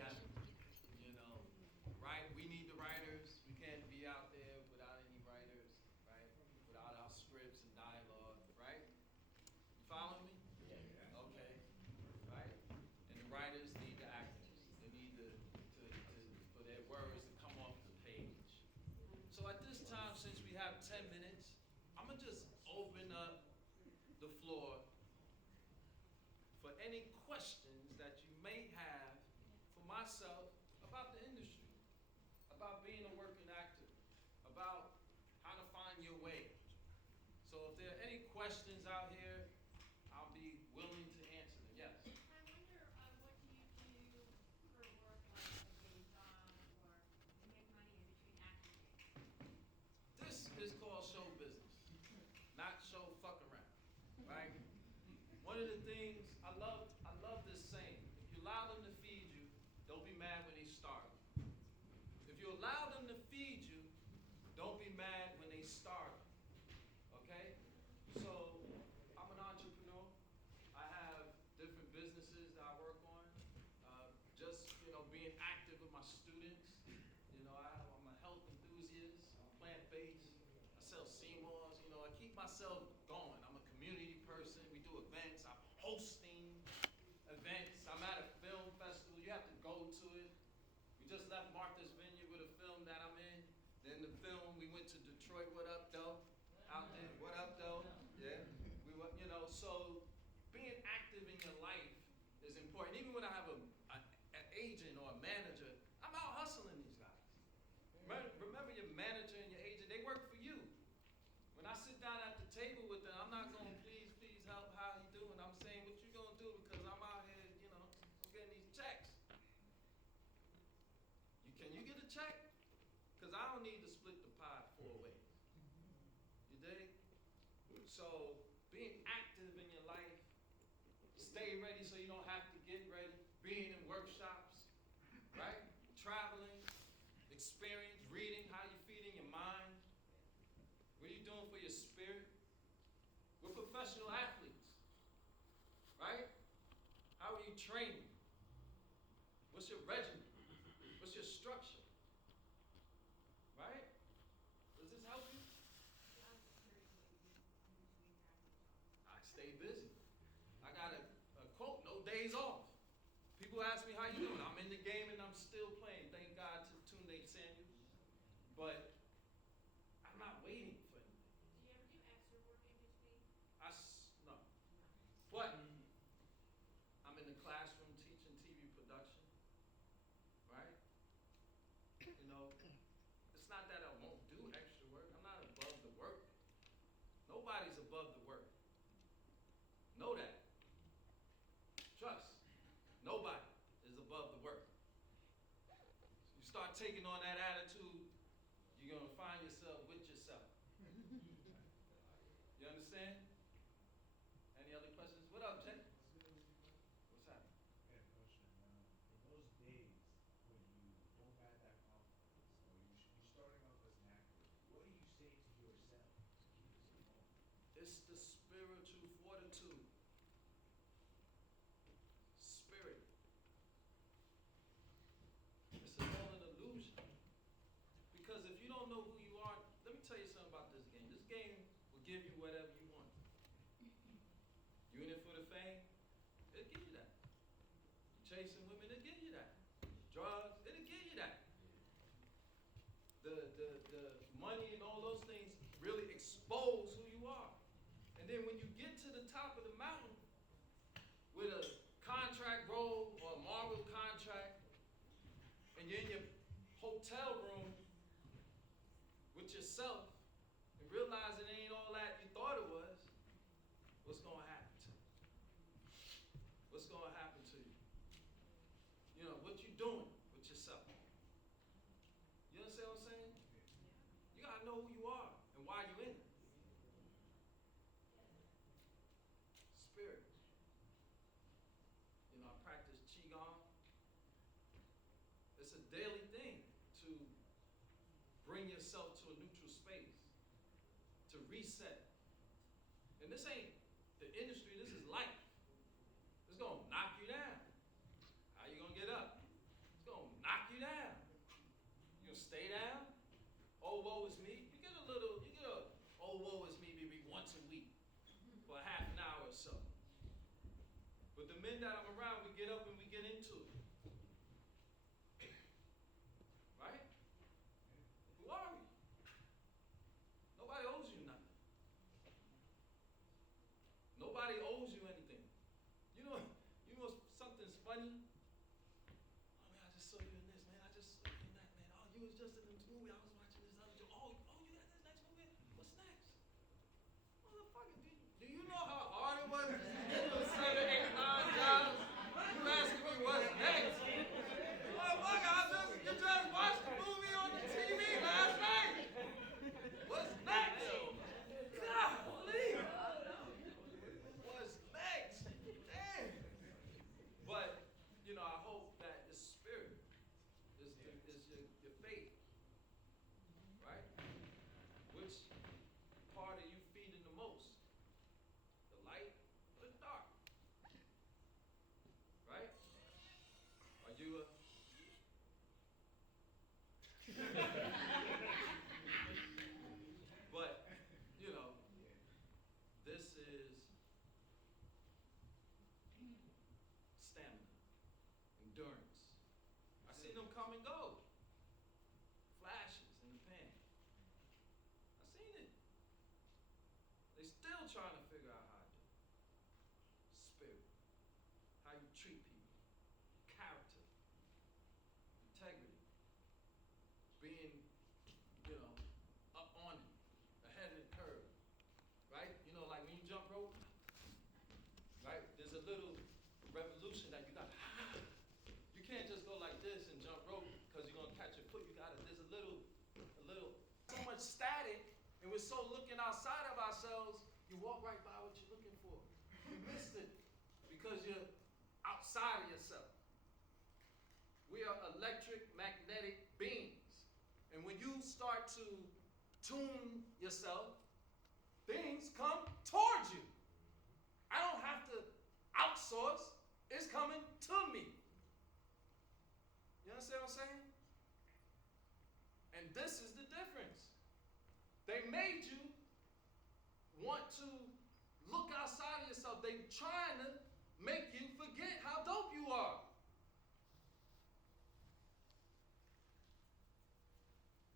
together. You know, right? We need the writers. We can't be out there without any writers, right? Without our scripts and dialogue, right? You follow me? Yeah. Okay. Right? And the writers need the actors. They need for their words to come off the page. So at this time, since we have 10 minutes, I'm gonna just open up the floor for any questions that you may have for myself about the industry, about being a working actor, about how to find your way. So if there are any questions out here, I'll be willing to answer them. Yes? I wonder, what do you do for work, like a day job, or to make money in between acting gigs? This is called show business, not show fuck around, right? One of the things I love this saying: if you allow them to feed you, don't be mad when they starve you. If you allow them to feed you, don't be mad when they starve you. Okay? So I'm an entrepreneur. I have different businesses that I work on. Just being active with my students. I'm a health enthusiast. I'm plant-based. I sell CMOS. I keep myself going. I'm a community person. We do events. I'm hosting events. I'm at a film festival. You have to go to it. We just left Martha's Vineyard with a film that I'm in. Then the film, we went to Detroit. What up, though? Out there. What up, though? Yeah. So being active in your life is important. Even when I have an agent or a manager, I'm out hustling these guys. Remember your manager and your agent, they work for you. When I sit down at the table with them, I'm not going, please help, how you doing? I'm saying, what you going to do? Because I'm out here, I'm getting these checks. Can you get a check? Because I don't need to split the pie 4 ways. You dig? So being active in your life, stay ready so you don't have to get ready, being in workshops, right? Traveling, experience, reading, how you feeding your mind. What are you doing for your spirit? We're professional athletes, right? How are you training? What's your regimen? What's your structure? Right? Does this help you? I stay busy. I got a quote, no days off. People ask me, how you doing? I'm in the game and I'm still playing. Thank God to Tunde Samuels. But I'm not waiting for anything. Do you ever do extra work in between? No. But I'm in the classroom teaching TV production. Right? It's not that I won't do extra work. I'm not above the work. Nobody's above the work. Know that. Trust. Nobody is above the work. You start taking on that attitude, you're going to find yourself with yourself. You understand? Any other questions? What up, Jay? What's happening? I got a question. In those days when you don't have that confidence, or you're starting off as an actor, what do you say to yourself to keep yourself going? It's the spiritual fortitude. Spirit. It's all an illusion. Because if you don't know who you are, let me tell you something about this game. This game will give you whatever you want. You in it for the fame? It'll give you that. You chasing women? It'll give you that. Drugs? It'll give you that. The money and all those things really expose who you are. And then when you get to the top of the mountain with a contract role or a Marvel contract, and you're in your hotel room with yourself and realize it ain't all that you thought it was, what's going to happen to you? What's going to happen to you? What you doing with yourself? You understand what I'm saying? You got to know who you are and why you in it. Spirit. I practice Qigong. It's a daily thing to bring yourself to a neutral space, to reset. And this ain't the industry, this is life. It's going to knock you down. How you going to get up? stay down. Oh, woe is me. You get a oh, woe is me maybe once a week for a half an hour or so. But the men that I'm around, we get up and we get into it. Right? Who are we? Nobody owes you nothing. Nobody owes you anything. You know something's funny? Oh man, I just saw you in this, man. I just saw you in that, man. Oh, you was just in this movie. I was watching this other show. Oh, you got this next movie? What's next? Motherfucker, do you know how hard it was? It was 7, 8, 9 jobs. You asking me what's next? Motherfucker, you just watched the movie on the TV last night. What's next? Golly. What's next? Damn. But, I hope that the spirit is your faith. Right? Which part are you feeding the most? The light or the dark? Right? Are you But, this is stamina, endurance. I seen them come and go. Flashes in the pan. I seen it. They still trying to figure out how to do it. Spirit. How you treat people. Character. Integrity. Being, up on it. Ahead of the curve. Right? Like when you jump rope. Right? There's a little revolution that you got. You can't just go like this and jump rope because you're gonna catch your foot. There's a little, so much static, and we're so looking outside of ourselves, you walk right by what you're looking for. You missed it because you're outside of yourself. We are electric, magnetic beings. And when you start to tune yourself, things come towards you. I don't have to outsource. It's coming to me. You understand what I'm saying? And this is the difference. They made you want to look outside of yourself. They're trying to make you forget how dope you are.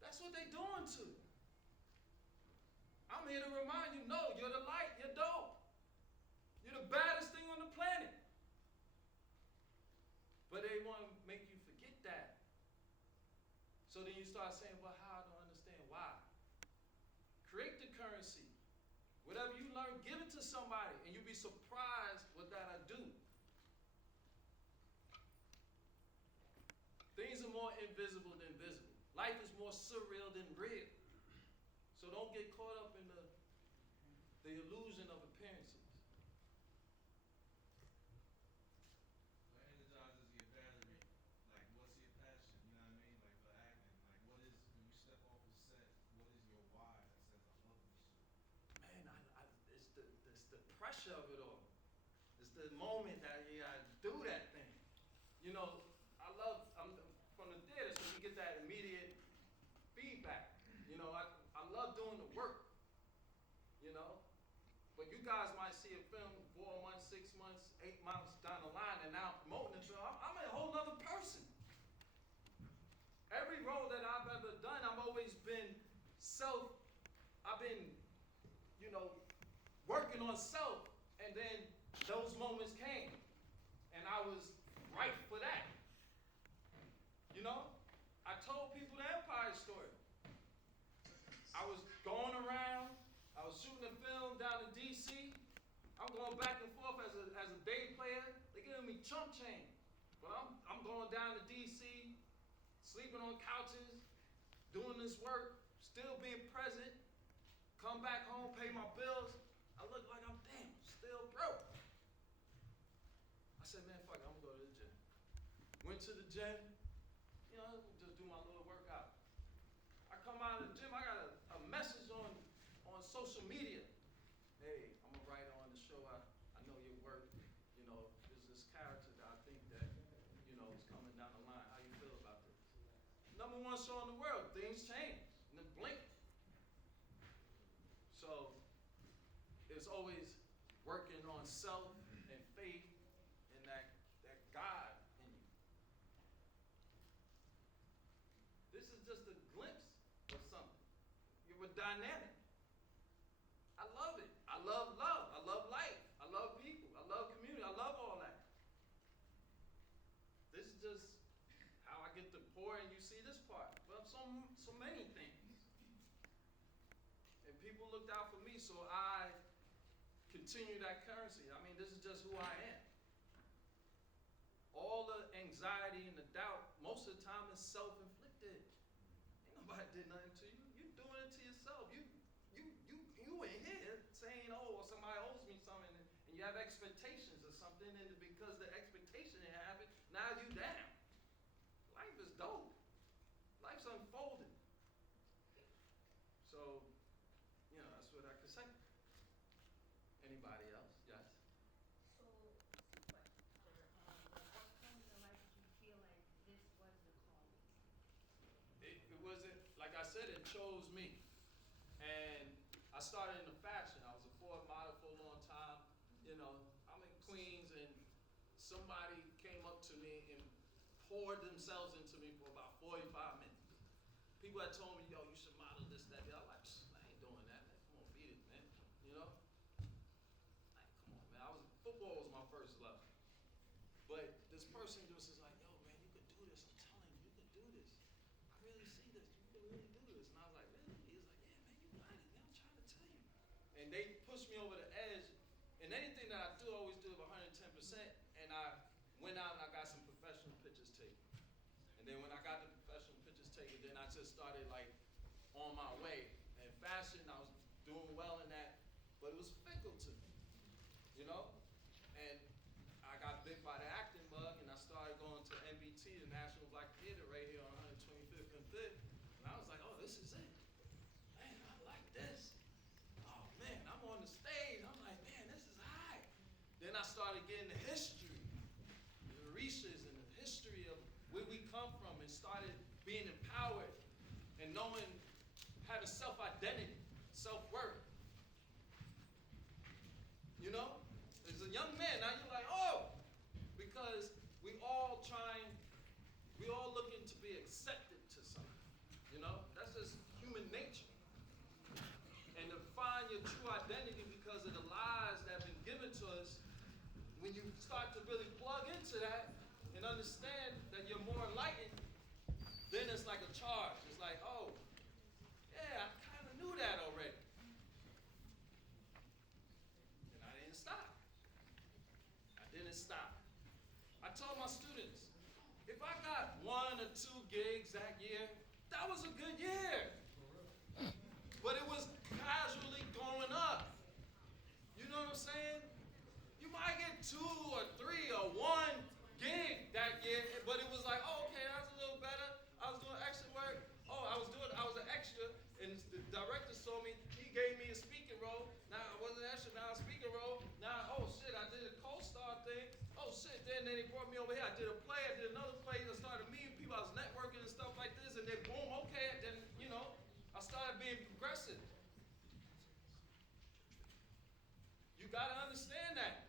That's what they're doing to you. I'm here to remind you, no, you're the light, you're dope. You're the baddest thing on the planet. But they want to make you forget that. So then you start saying, well, how? I don't understand why. Create the currency. Whatever you learn, give it to somebody, and you'll be surprised what that'll do. Things are more invisible than visible. Life is more surreal than real. So don't get caught up in the illusion of appearances. What energizes your battery? Like, what's your passion? You know what I mean? Like, for acting. Like, what is, when you step off the set, what is your why that says, I love this shit? Man, it's the pressure of it all. It's the moment that you gotta do that thing. I'm from the theater, so you get that immediate feedback. I love doing the work. But you guys might see a film 4 months, 6 months, 8 months down the line, and now I'm promoting the film. I'm a whole other person. Every role that I've ever done, I've always been working on self, and then those moments came, and I was right for that. I told people the Empire story. I was going around, I was shooting a film down in DC. I'm going back and forth as a day player. They're giving me chump change. But I'm going down to DC, sleeping on couches, doing this work, still being present, come back home, pay my bills. I look like I'm still broke. I said, man, fuck it, I'm gonna go to the gym. Went to the gym, just do my little workout. I come out of the gym, I got a message on social media. Hey, I'm a writer on the show. I know your work. There's this character that I think that, is coming down the line. How you feel about this? #1 show in the world. Things change in a blink. So it's always working on self and faith and that God in you. This is just a glimpse of something. You're dynamic. I love it. I love love. I love life. I love people. I love community. I love all that. This is just how I get to pour, and you see this part. But so many things. And people looked out for me, so I continue that currency. I mean, this is just who I am. All the anxiety and the doubt, most of the time, is self-inflicted. Ain't nobody did nothing to you. You doing it to yourself. You in here saying, oh, somebody owes me something, and you have expectations of something, and because the expectation didn't happen, now you down. Life is dope. Life's unfolding. So, that's what I could say. Anybody else? Yes? So, two questions, sir. At what point in your life did you feel like this was the calling? It wasn't, like I said, it chose me. And I started in the fashion. I was a Ford model for a long time. I'm in Queens, and somebody came up to me and poured themselves into me for about 45 minutes. People had told me, yo, you should model this, that, the other. I'm like, I ain't doing that, man. Come on, beat it, man. Like, come on, man. Football was my first love. But this person just was like, yo, man, you could do this. I'm telling you, you could do this. I really see this. You can really do this. And I was like, really? He was like, yeah, man, you got it, man. I'm trying to tell you. And they pushed me over the edge. And anything that I do, I always do it 110%. And I went out and I got some professional pictures taken. And then when I got the professional pictures taken, then I just started like on my way. And fashion, I was doing well in that, but it was fickle to me, And I got bit by the acting bug, and I started going to NBT, the National Black Theater, right here on 125th and 5th. And I was like, oh, this is it. Man, I like this. Oh man, I'm on the stage. I'm like, man, this is high. Then I started getting the history, the reaches and the history of where we come from, and started being empowered and knowing, having self-identity, self-worth. As a young man, now you're like, oh, because we all looking to be accepted to something. That's just human nature. And to find your true identity because of the lies that have been given to us, when you start to really plug into that and understand that you're more enlightened, then it's like a charge. It's like, oh, yeah, I kind of knew that already. And I didn't stop. I told my students, if I got 1 or 2 gigs that year, that was a good year. But it was casually going up. You know what I'm saying? You might get 2 or 3 or 1 gig that year, but it was like, oh, okay, that's a little better. I was doing extra work. Oh, I was an extra, and the director saw me. He gave me a speaking role. Now I wasn't extra, now a speaking role. Now, oh shit, I did a co-star thing. Oh shit, then they brought me over here. I did a play, I did another play. I started meeting people. I was networking and stuff like this, and then boom, okay, and then I started being progressive. You gotta understand that.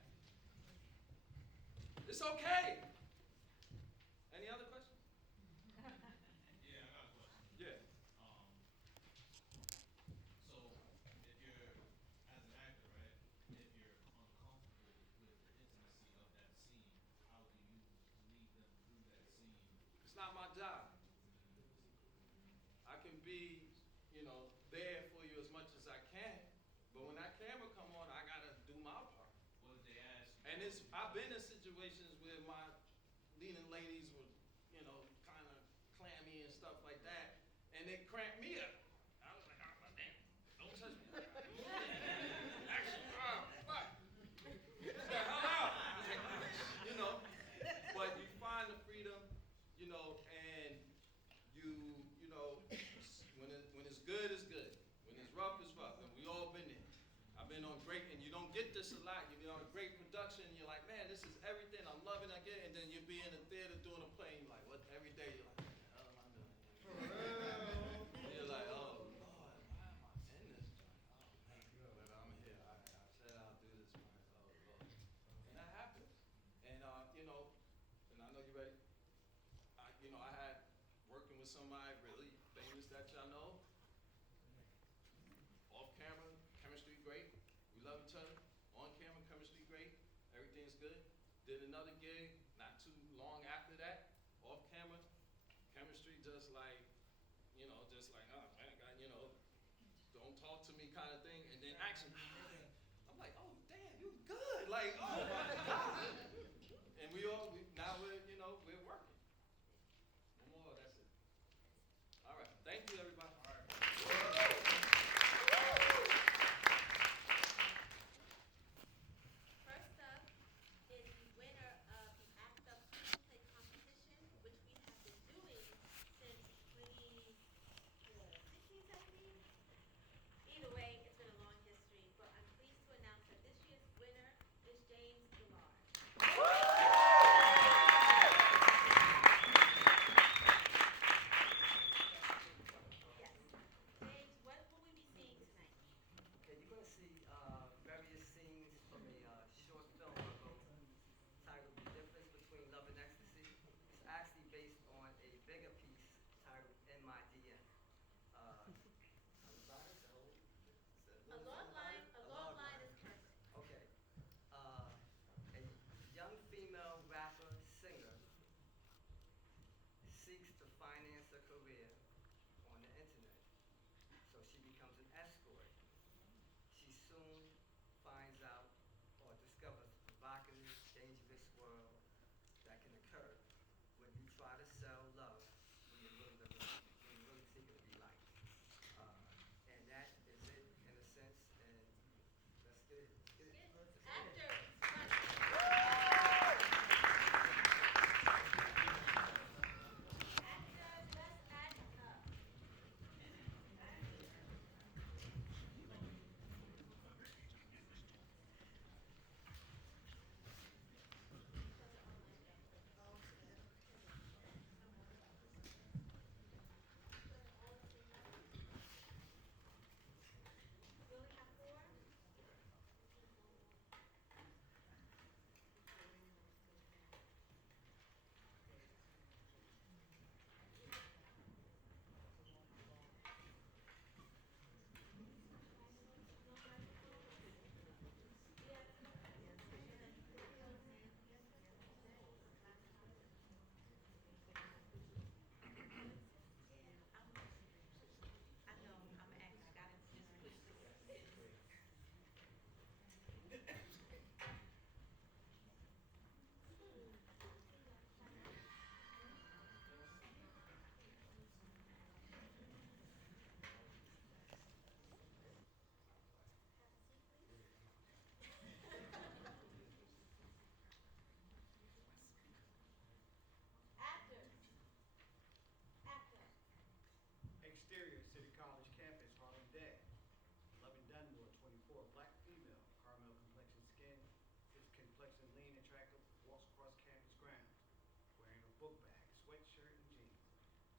It's okay. Any other questions? Yeah, I got a question. Yeah. So if you're, as an actor, right, if you're uncomfortable with the intimacy of that scene, how do you lead them through that scene? It's not my job. I can be, there for you as much as I can, but when that camera come on, I gotta do my part. What if they ask you? And I've been in situations where my leading ladies were, kind of clammy and stuff like that, and they cramped me up. I was like, oh, damn, don't touch me. Action, fuck. Get the hell out. But you find the freedom, and when it's good, it's good. When it's rough, it's rough, and we all been there. I've been on great, and you don't get this a lot. You've been on great production, and you're like, man, this is everything. I'm loving it again. And then you be in the theater doing a play, and you're like, what? Every day, you're like, what the hell am I doing? with somebody really famous that y'all know. Off camera, chemistry great. We love each other. On camera, chemistry great. Everything's good. Did another gig not too long after that. Off camera, chemistry just like, oh man, don't talk to me kind of thing. And then action, I'm like, oh damn, you good. Like, oh my God. And now we're working. No more, that's it. All right, thank you everybody. All right. First up is the winner of the Act Up Screenplay competition, which we have been doing since 2016, 17? Either way, it's been a long history, but I'm pleased to announce that this year's winner is James Gillard. Yes. James, what will we be seeing tonight? Okay, you're gonna see various scenes from a short film I wrote titled "The Difference Between Love and Ecstasy." It's actually based on a bigger piece titled "In My DM." Tell me about it. A log line is perfect. Okay. A young female rapper singer seeks to finance a career on the internet, so she becomes an escort. She soon finds out or discovers the provocative, dangerous world that can occur when you try to sell love when you're really seeking to be liked. And that is it in a sense, and let's get it. Actors. Actors, let's act up. We only have 4? I know, I'm an actor. I gotta just push this. Have a seat, please. Actors. Act up. Exterior, City College campus, Harlem Day. Loving Dunmore, 24, black female, caramel complexion skin, six complexion lean, attractive, walks across campus grounds, wearing a book bag, sweatshirt, and jeans.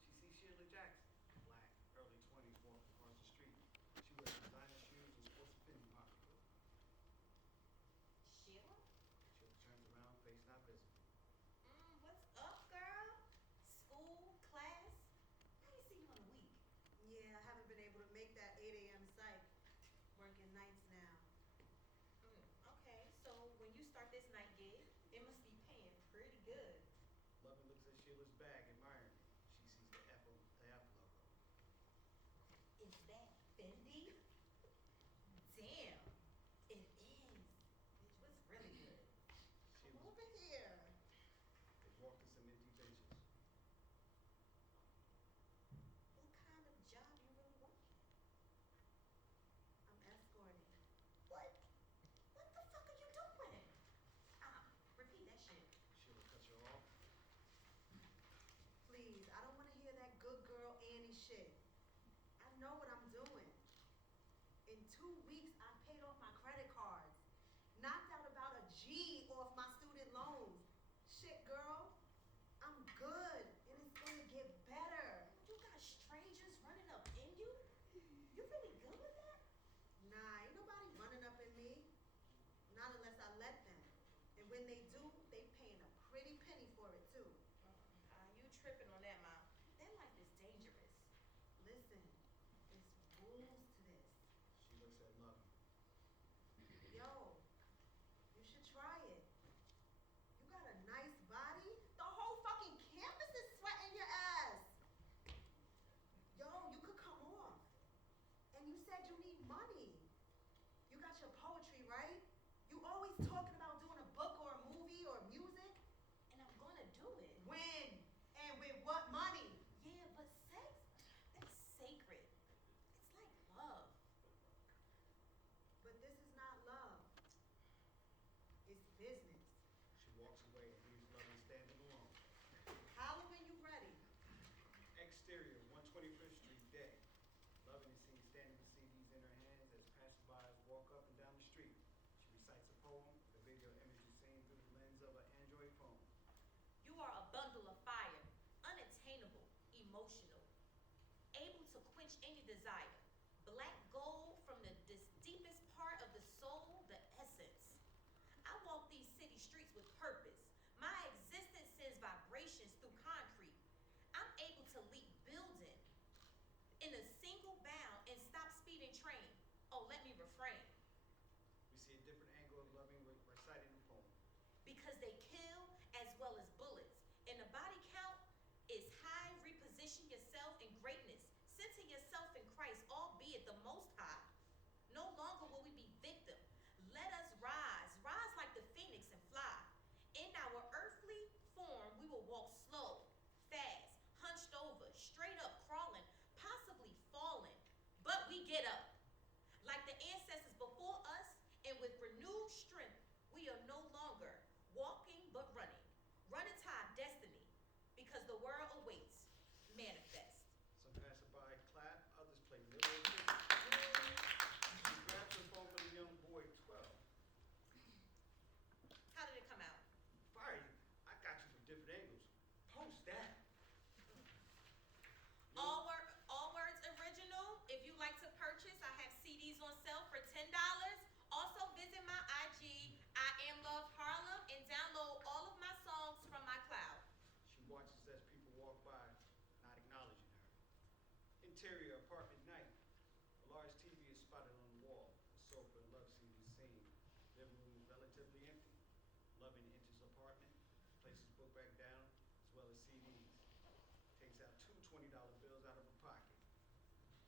She sees Sheila Jackson, black, early 20s, walking across the street. She wears designer shoes and sports a Fendi pocketbook. Sheila? Sheila turns around, face not visible. What's up, girl? School, class? I ain't seen you in a week. Yeah, I haven't been able to make that 8 a.m. psych. Working nights now. Okay, so when you start this night gig, it must be paying pretty good. Lovin looks at Sheila's bag, admiring it. She sees the F logo. Is that Fendi? Damn, it is. Bitch, what's really good? Come over here. They walk to some empty benches. What kind of job you really working? I'm escorting. What? What the fuck are you doing? Repeat that shit. Sheila cuts her off. Please, I don't want to hear that good girl Annie shit. I know what I'm doing. In 2 weeks, I paid off my credit cards. Knocked out about a G off my student loans. Shit, girl. I'm good, and it's gonna get better. You got strangers running up in you? You really good with that? Nah, ain't nobody running up in me. Not unless I let them. And when they do, they paying a pretty penny for it, too. You tripping on that, Mom. Their life is money. You got your poetry, right? You always talking about doing a book or a movie or music. And I'm gonna do it. When? And with what money? Yeah, but sex, that's sacred. It's like love. But this is not love. It's business. She walks away and leaves Loving standing alone. Holler when you ready. Exterior, 125th Street, day. Loving is seen standing with CDs in her hands as passersby walk up and down the street. She recites a poem. The video image is seen through the lens of an Android phone. You are a bundle of fire, unattainable, emotional, able to quench any desire. Black gold from the deepest part of the soul, the essence. I walk these city streets with purpose. My existence sends vibrations through concrete. I'm able to leap building in a single bound and stop speeding train. Oh, let me refrain. We see a different angle of Loving reciting the poem. Because they kill as well as bullets. And the body count is high. Reposition yourself in greatness. Center yourself in Christ, albeit the Most High. No longer will we be victim. Let us rise, rise like the phoenix and fly. In our earthly form, we will walk slow, fast, hunched over, straight up, crawling, possibly falling. But we get up. Like the ancestors before us, and with renewed strength, we are no longer walking but running. Running to our destiny, because the world awaits. Manifest. Some passerby clap, others play little tricks. She grabs her phone from the young boy, 12. How did it come out? Fire, I got you from different angles. Post that. All words original. If you like to purchase, I have CDs on sale for $10. Also visit my IG, I Am Love Harlem, and download all of my songs from my cloud. She watches as people walk by, not acknowledging her. Interior, apartment night. A large TV is spotted on the wall. A sofa and love seat is seen. Living room is relatively empty. Loving enters apartment, places book back down, as well as CDs. Takes out two $20 bills out of her pocket.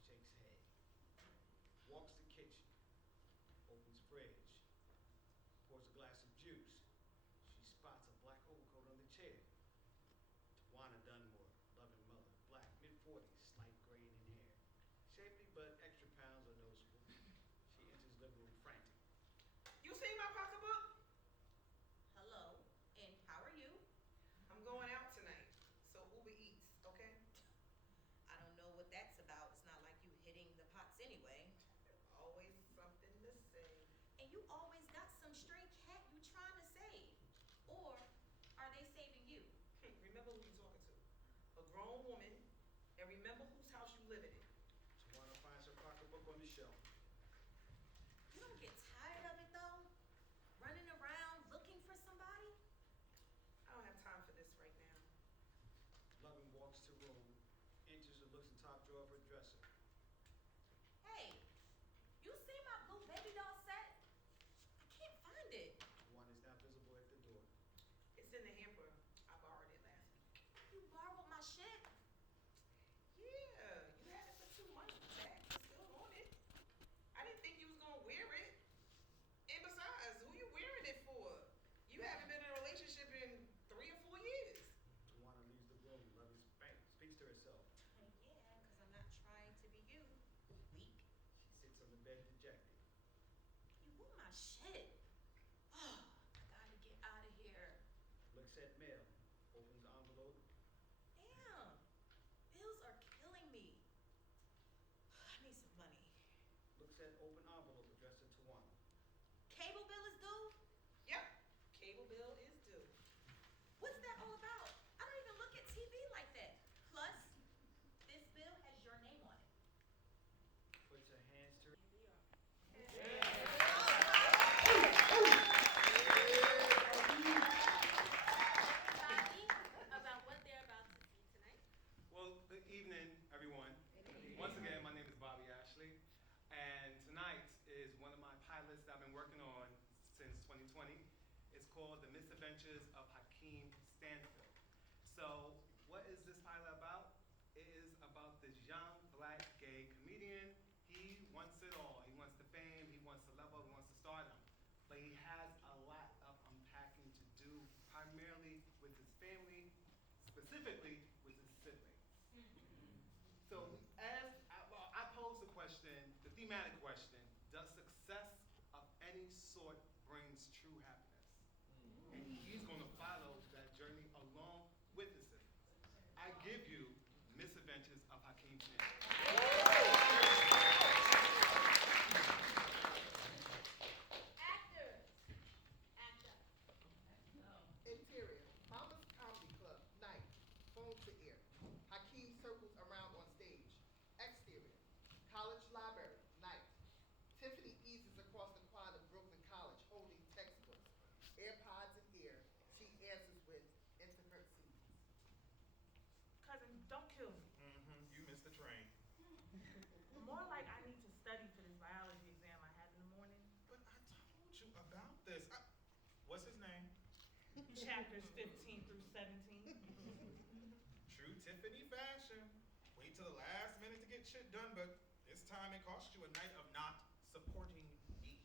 Shakes head. Walks to kitchen. Opens fridge. Pours a glass of juice. She spots a black overcoat on the chair. Tawana Dunmore, loving mother, black, mid-40s, slight gray in hair. Shapely, but extra pounds are noticeable. She enters living room frantic. You see my pocketbook? Hello, and how are you? I'm going out tonight. So Uber Eats, okay? I don't know what that's about. It's not like you hitting the pots anyway. Always something to say. And you always got some stray cat you trying to save. Or are they saving you? Remember who you're talking to. A grown woman, and remember whose house you live in. Tawana finds her pocketbook on the shelf. You don't get tired of it though? Running around looking for somebody? I don't have time for this right now. Loving walks to room, enters and looks in top drawer of her dresser. Hey, you see my blue baby doll set? I can't find it. Tawana is now visible at the door. It's in the hamper. I borrowed it last week. You borrowed my shit? Yeah, you had it for 2 months. The tag was still on it. I didn't think you was gonna wear it. And besides, who you wearing it for? You haven't been in a relationship in 3 or 4 years. Tawana leaves the room. Loving speaks to herself. Yeah, because I'm not trying to be you. Weak. She sits on the bed dejected. You want my shit? Oh, I gotta get out of here. Looks at mail. Opens the envelope. Damn, bills are killing me. I need some money. Looks at open envelope addressed to Tawana. Cable bill is due? Yep, cable bill is due. What's that all about? I don't even look at TV like that. Plus, this bill has your name on it. Puts her hands to her. About what they're about to see tonight. Well, good evening, everyone. Once again, my name is Bobby Ashley, and tonight is one of my pilots that I've been working on since 2020. It's called The Misadventures of Hakeem Stanfield. So, what is this pilot about? It is about this young black gay comedian. He wants it all. He specifically with his siblings. So as I posed the question, the thematic question, does success of any sort brings true happiness? And he's going to follow that journey along with his siblings. I give you Misadventures of Hakeem Sanders. Actors. Act up. Interior, Mama's Comedy Club, night, phone to ear. Hakeem circles around on stage. Exterior, College Library, night. Tiffany eases across the quad of Brooklyn College holding textbooks. AirPods in ear, she answers with into her seats. Cousin, don't kill me. You missed the train. More like I need to study for this biology exam I have in the morning. But I told you about this. What's his name? Chapters 15 through 17. True Tiffany fashion. Wait till the last minute to get shit done, but this time it cost you a night of not supporting me.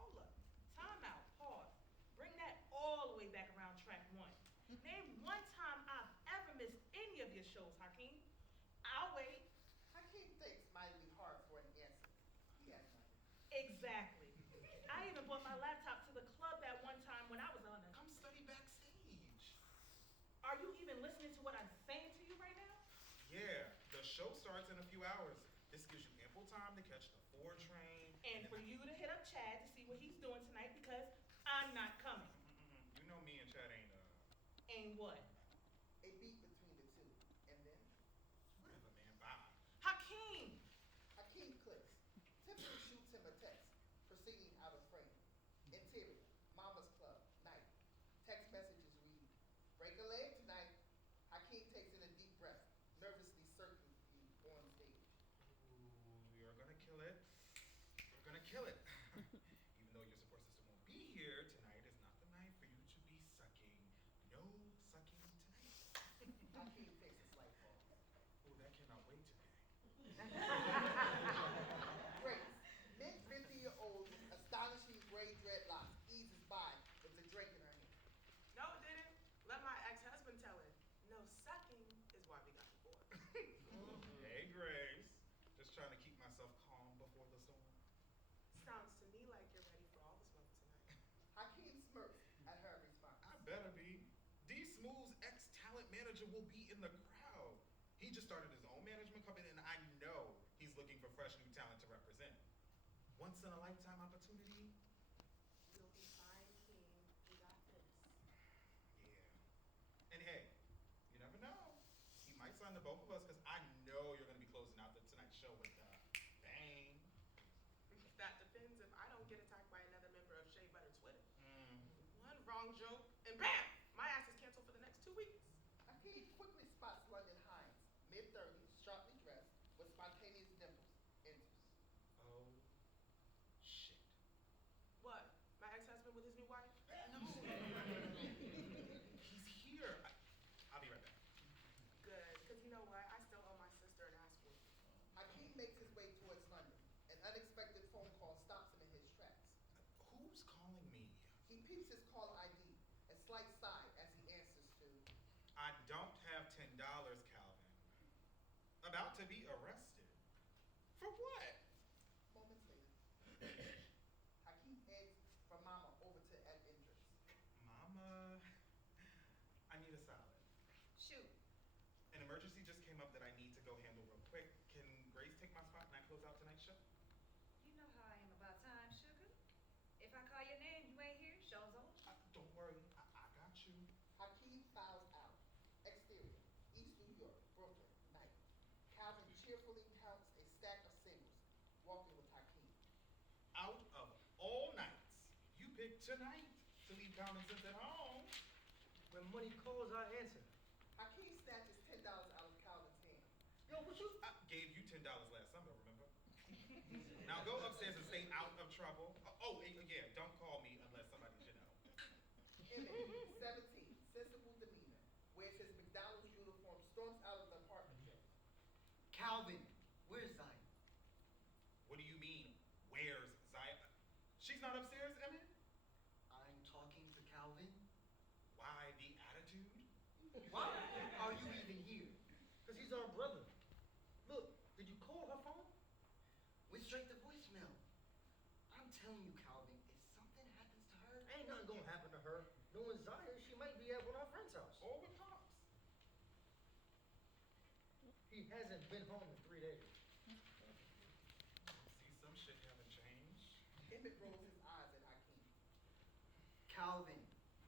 Hold up. Time out. Pause. Bring that all the way back around track one. Name one time I've ever missed any of your shows, Hakeem. I'll wait. Hakeem thinks mightily hard for an answer. He has none. Exactly. I even brought my laptop to the club that one time when I was on it. Come study backstage. Are you even listening to what I'm saying to you right now? Yeah, the show starts in a few hours. This gives you ample time to catch the 4 train. And for you to hit up Chad to see what he's doing tonight because I'm not coming. You know me and Chad ain't Ain't what? A beat between the two. And then whatever, man. Bye. Hakeem! Hakeem clicks. Tiffany shoots him a text, proceeding out of frame. Interior, Mama's Club, night. Text messages read, break a leg tonight. Hakeem takes in a deep breath, nervously circling you on stage. Ooh, you're gonna kill it. You're gonna kill it. Even though your support system won't be here, tonight is not the night for you to be sucking. No sucking tonight. Hakeem takes a slight pause. Oh, that cannot wait today. Grace, mid-50-year-old with astonishing gray dreadlocks, eases by with a drink in her hand. No, it didn't. Let my ex-husband tell it. No sucking is why we got divorced. Hey, Grace. Just trying to keep myself calm before the storm. Sounds to me like you're ready for all the smoke tonight. Hakeem smirks at her response. I better be. D Smooth's ex-talent manager will be in the crowd. He just started his own management company, and I know he's looking for fresh new talent to represent. Once in a lifetime opportunity. You'll be fine, King. We got this. Yeah. And hey, you never know. He might sign the both of us because I know you're going to be closing out the Tonight Show with bang. That depends if I don't get attacked by another member of Shea Butter Twitter. Mm. One wrong joke, and bam! My ass is canceled for the next 2 weeks. Hakeem quickly spots London Hines, mid-30s, sharply dressed, with spontaneous dimples, enters. Oh, shit. What? My ex-husband with his new wife? No. He's here. I'll be right back. Good, because you know what? I still owe my sister an ass whooping. Hakeem makes his way towards London. An unexpected phone call stops him in his tracks. Who's calling me? He peeps his call ID, a slight sigh as he answers to, I don't have $10, Calvin. About to be arrested. For what? moments later. Hakeem heads from Mama over to Ed Indris. Mama, I need a salad. Shoot. An emergency just came up that I need to go handle real quick. Can Grace take my spot and I close out tonight's show? You know how I am about time, sugar. If I call your name, you ain't here, show's over. Don't worry, I got you. Hakeem files out. Exterior, East New York, Brooklyn, night. Calvin cheerfully counts a stack of singles, walking with Hakeem. Out of all nights, you picked tonight to leave common sense at home. When money calls, I answer. Hakeem snatches $10 out of Calvin's hand. Yo, what you? I gave you $10 last summer, remember? Now go upstairs and stay out of trouble. Oh, yeah, don't call me unless somebody should know. Emmett, 17, sensible demeanor, wears his McDonald's uniform, storms out of the apartment building. Calvin, where's Zion? What do you mean, where's Zion? She's not upstairs, Emmett? I'm talking to Calvin. Why the attitude? What? are you even here? Because he's our brother. Look, did you call her phone? Went straight to voicemail. I'm telling you, Calvin, if something happens to her, Ain't nothing gonna happen to her. Knowing Zaya, she might be at one of our friend's house. Or with Pops. He hasn't been home in 3 days. See, some shit haven't changed. Emmett rolls his eyes at Hakeem. Calvin,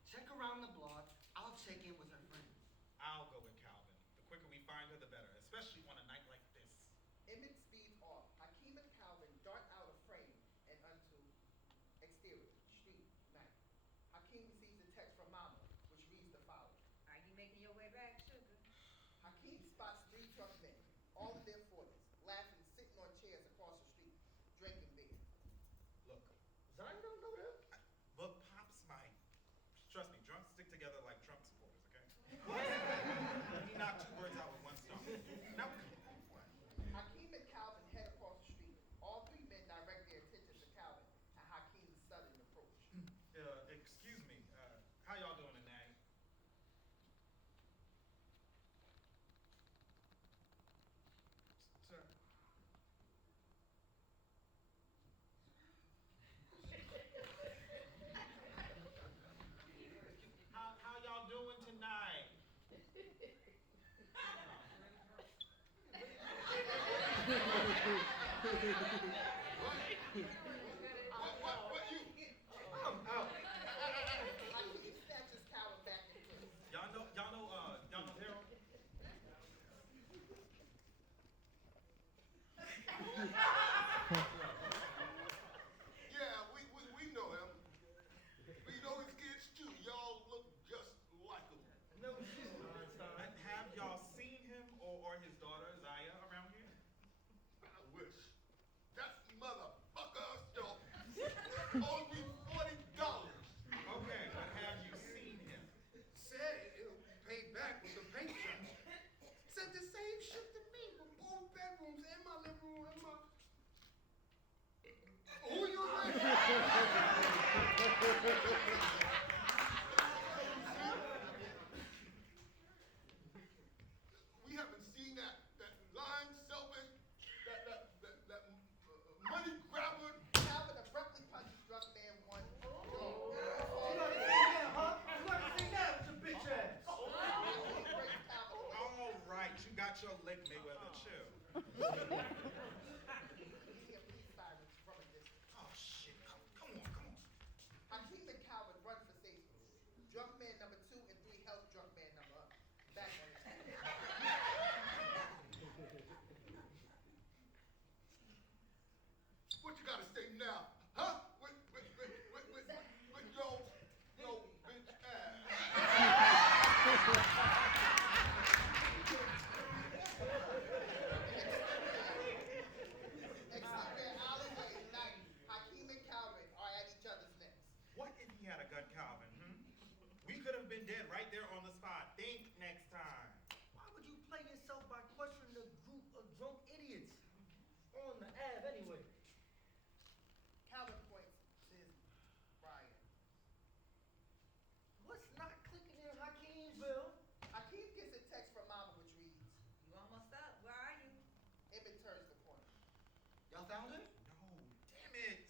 check around the block. I'll check in with her friends. I'll go with Calvin. The quicker we find her, the better, especially on a night like this. Emmett speeds off. Hakeem and Calvin dart out of frame and onto exterior, street, night. Hakeem receives a text from Mama, which reads the following. Are you making your way back, sugar? Hakeem spots 3 drunk men, all in their 40s, laughing, sitting on chairs across the street, drinking beer. Look. Zaya don't know them. Look, Pops might. Trust me, drunks stick together like Trump supporters, okay? He knocked 2 birds out with 1 stone. Now, come on. Hakeem and Calvin head across the street. All 3 men direct their attention to Calvin at Hakeem's sudden approach. Excuse me, how y'all doing tonight? Sir. How y'all doing tonight? What you? I'm out. Hakeem snatches Calvin back in place. Y'all know Harold? Yeah, we know him. We know his kids too. Y'all look just like him. No, she's not. Have y'all seen him or his daughter Zaya around here? I wish. That's motherfucker still. Owes me $40. Okay, but have you seen him? Said it'll pay back with the paint job. Said the same shit to me for both bedrooms and my living room and my. Who you with? We haven't seen that lying, selfish, that money grabber. Calvin abruptly punches drunk man 1. You gotta say that, huh? You gotta say that with your bitch ass. Hakeem breaks Calvin away. All right, you got your lick, Mayweather. Chill. You hear police sirens from a distance. Oh shit! Come on. Hakeem and Calvin run for safety. Drunk man number 2 and 3 help drunk man number back on his feet. What you gotta say now? Huh? With yo bitch Exterior alleyway night. Hakeem and Calvin are at each other's necks. What if he had a gun, Calvin? We could have been dead right there on the spot. Think next time. Why would you play yourself by questioning a group of drunk idiots on the Ave anyway? Calvin points to his Brian. What's not clicking in Hakeemsville? Hakeem gets a text from Mama which reads, You almost up. Where are you? Emmett turns the corner. Y'all found her? No, damn it!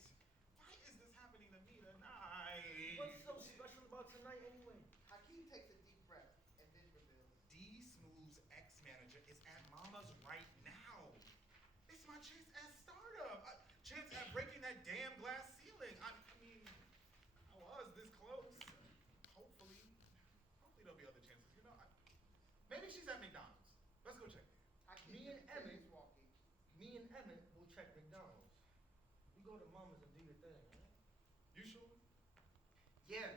Why is this happening to me tonight? What's so special about tonight anyway? Hakeem takes a deep breath and then reveals. D Smooth's ex-manager is at Mama's right now. It's my chance at stardom. Chance at breaking that damn glass ceiling. I mean, I was this close. Hopefully there'll be other chances. Maybe she's at McDonald's. Let's go check. Hakeem Me and continues Emmett- walking. Me and Emmett will check McDonald's. You go to Mama's and do your thing, right? You sure? Yeah.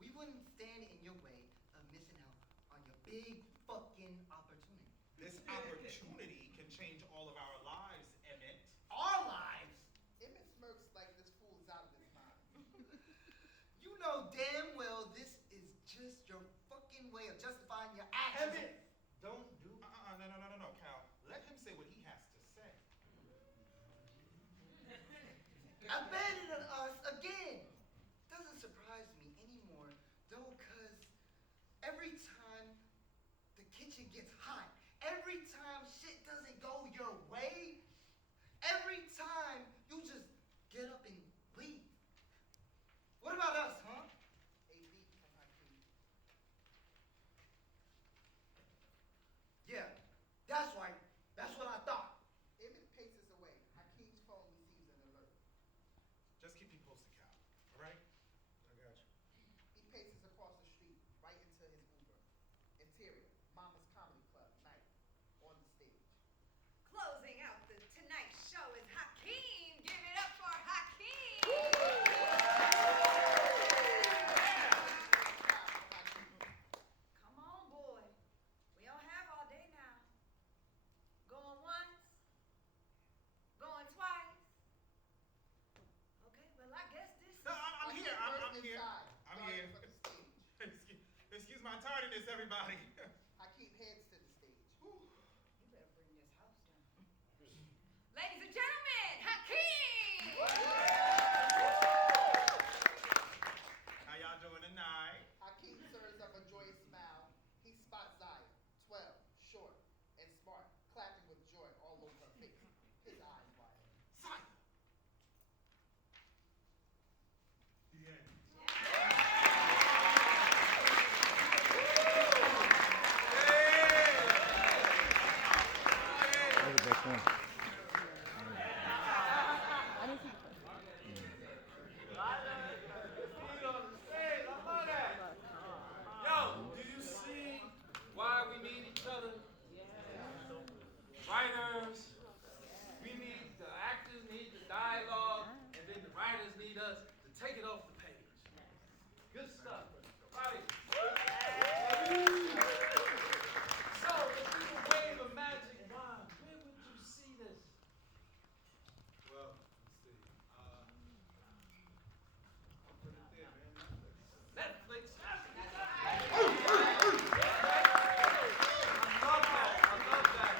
We wouldn't stand in your way of missing out on your big fucking opportunity. This opportunity can change all of our lives, Emmett. Our lives! Emmett smirks like this fool is out of his mind. You know damn well this is just your fucking way of justifying your actions. Emmett, don't do. No, Cal. Let him say what he has to say. Abandon us again. Doesn't surprise me anymore, though, cause every time the kid every time shit doesn't go your way, every time you just get up and leave. What about us, huh? AB from Hakeem. Yeah, that's right. That's what I thought. Emmett paces away. Hakeem's phone receives an alert. Just keep me posted, Cal. All right? I got you. He paces across the street, right into his Uber. Interior, Mama's Comedy Club, night, on the stage. Closing out the Tonight Show is Hakeem. Give it up for Hakeem. Come on, boy. We don't have all day now. Going once, going twice. Okay, well, I guess this is... No, I'm here. I'm here. Inside, I'm starting here. for the stage. Excuse my tardiness, everybody. Hakeem heads to the stage. You better bring this house down. Ladies and gentlemen, Hakeem! How y'all doing tonight? Hakeem serves up a joyous smile. He spots Zaya, 12, short, and smart, clapping with joy all over her face. His eyes wide. Zaya! The end. That was the best one. Yo, do you see why we need each other? Writers, we need, the actors need the dialogue, and then the writers need us to take it off the page. Good stuff, right? So, if we could wave a magic wand, where would you see this? Well, let's see. I'll put it there, man. Netflix. Netflix. I love that.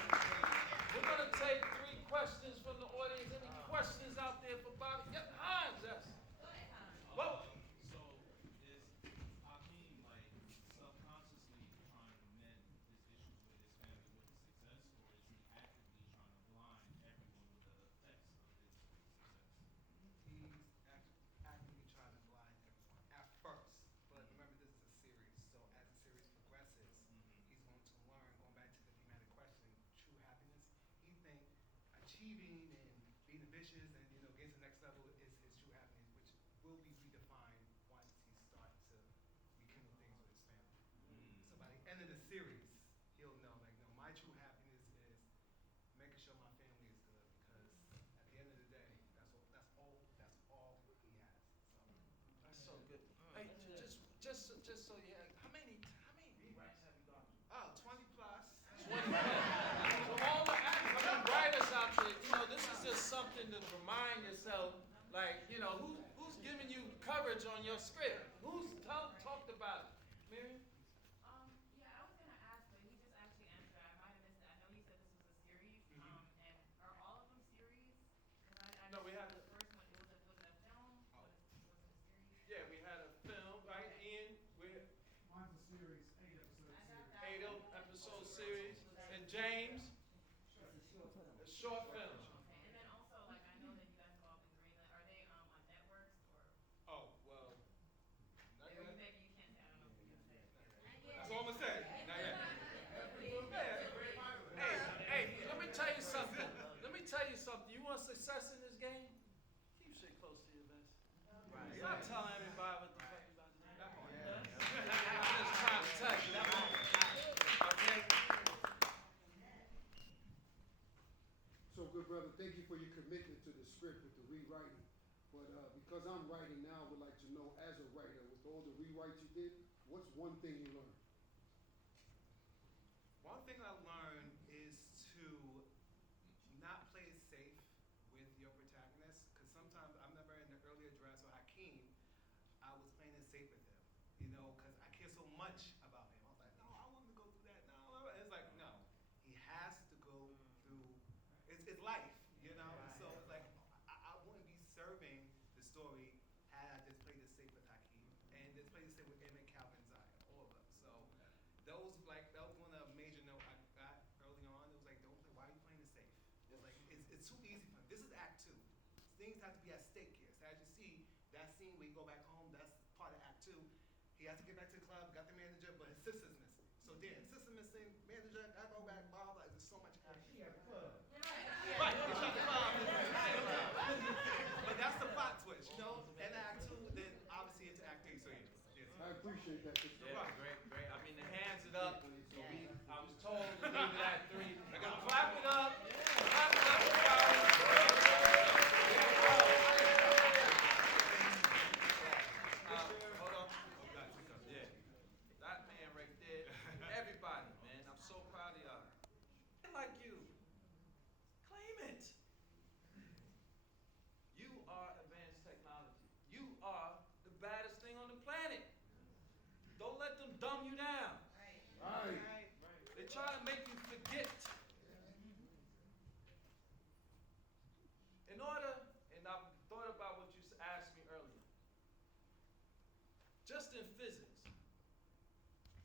We're gonna take 3 questions from the audience. Any questions out there for Bobby? Yep, Hans, yes. Whoa. So, is Hakeem like subconsciously trying to mend his issues with his family with his success, or is he actively trying to blind everyone with the effects of his success? He's actively trying to blind everyone at first. But remember, this is a series. So as the series progresses, he's going to learn, going back to the thematic question, true happiness. He thinks achieving and being ambitious and, getting to the next level is his true happiness, which will be redefined once he starts to rekindle things with his family. So by the end of the series, he'll know, like, no, my true happiness is making sure my family is good, because at the end of the day, that's all he has. That's so good. Hey, just so you have, how many rewrites have you gone through? Oh, 20 plus. 20. So all the actors, writers out there, this is just something to remind yourself, like, who's giving you coverage on your script? Who's talked about it? Miriam? Yeah, I was gonna ask, but he just actually answered. I might have missed it. I know you said this was a series. And are all of them series? Because I No, we missed had the first one. Was it a film? Was it a series? Yeah, we had a film, right? Ian, Mine's a series, 8-episode I got series. that. 8-episode series. And James, a short film. Okay, and then also, like, I know that you guys have all been greenlit. Are they on networks or? Oh, well, not Maybe, yet. maybe you can't say. I don't know if you can say. That's all I'm gonna say. Not yet. Hey, let me tell you something. You want success in this game? Keep shit close to your vest. Right. Stop telling everybody what the fuck you about to do. I'm just trying to tell you. Okay? So, good brother, thank you for your commitment to the script with the rewriting. But because I'm writing now, I would like to know, as a writer, with all the rewrites you did, what's one thing you learned? One thing I learned is to not play it safe with your protagonist, because sometimes, I remember in the earlier drafts of Hakeem, I was playing it safe with him, because I care so much about him. I was like, no, I want him to go through that. No, it's like, no, he has to go through, it's life, So it's like, I wouldn't be serving the story had I just played it safe with Hakeem, and just played it safe with Emmett, Calvin, Zion, all of them. So that was one of the major note I got early it's too easy for him. This is Act 2. Things have to be at stake here. So as you see, that scene where you go back home, that's part of Act 2. He has to get back to the club, got the manager, but his sister's missing. So then, sister missing, manager, gotta go back, blah, blah. There's so much action. She at the club. Right, he's at the club. But that's the plot twist, you know? And Act 2, then obviously into Act 3. So yeah. I appreciate that. Yeah, great, great. I mean, the hands it up. So I was told to leave it at 3. I gotta clap it up. Clap it up, everybody. Hold on. Oh, God, yeah. That man right there. Everybody, man. I'm so proud of y'all. Like you. Claim it. You are advanced technology. You are the baddest thing on the planet. Don't let them dumb you down. Right. They try to make you forget. In order, and I've thought about what you asked me earlier. Just in physics,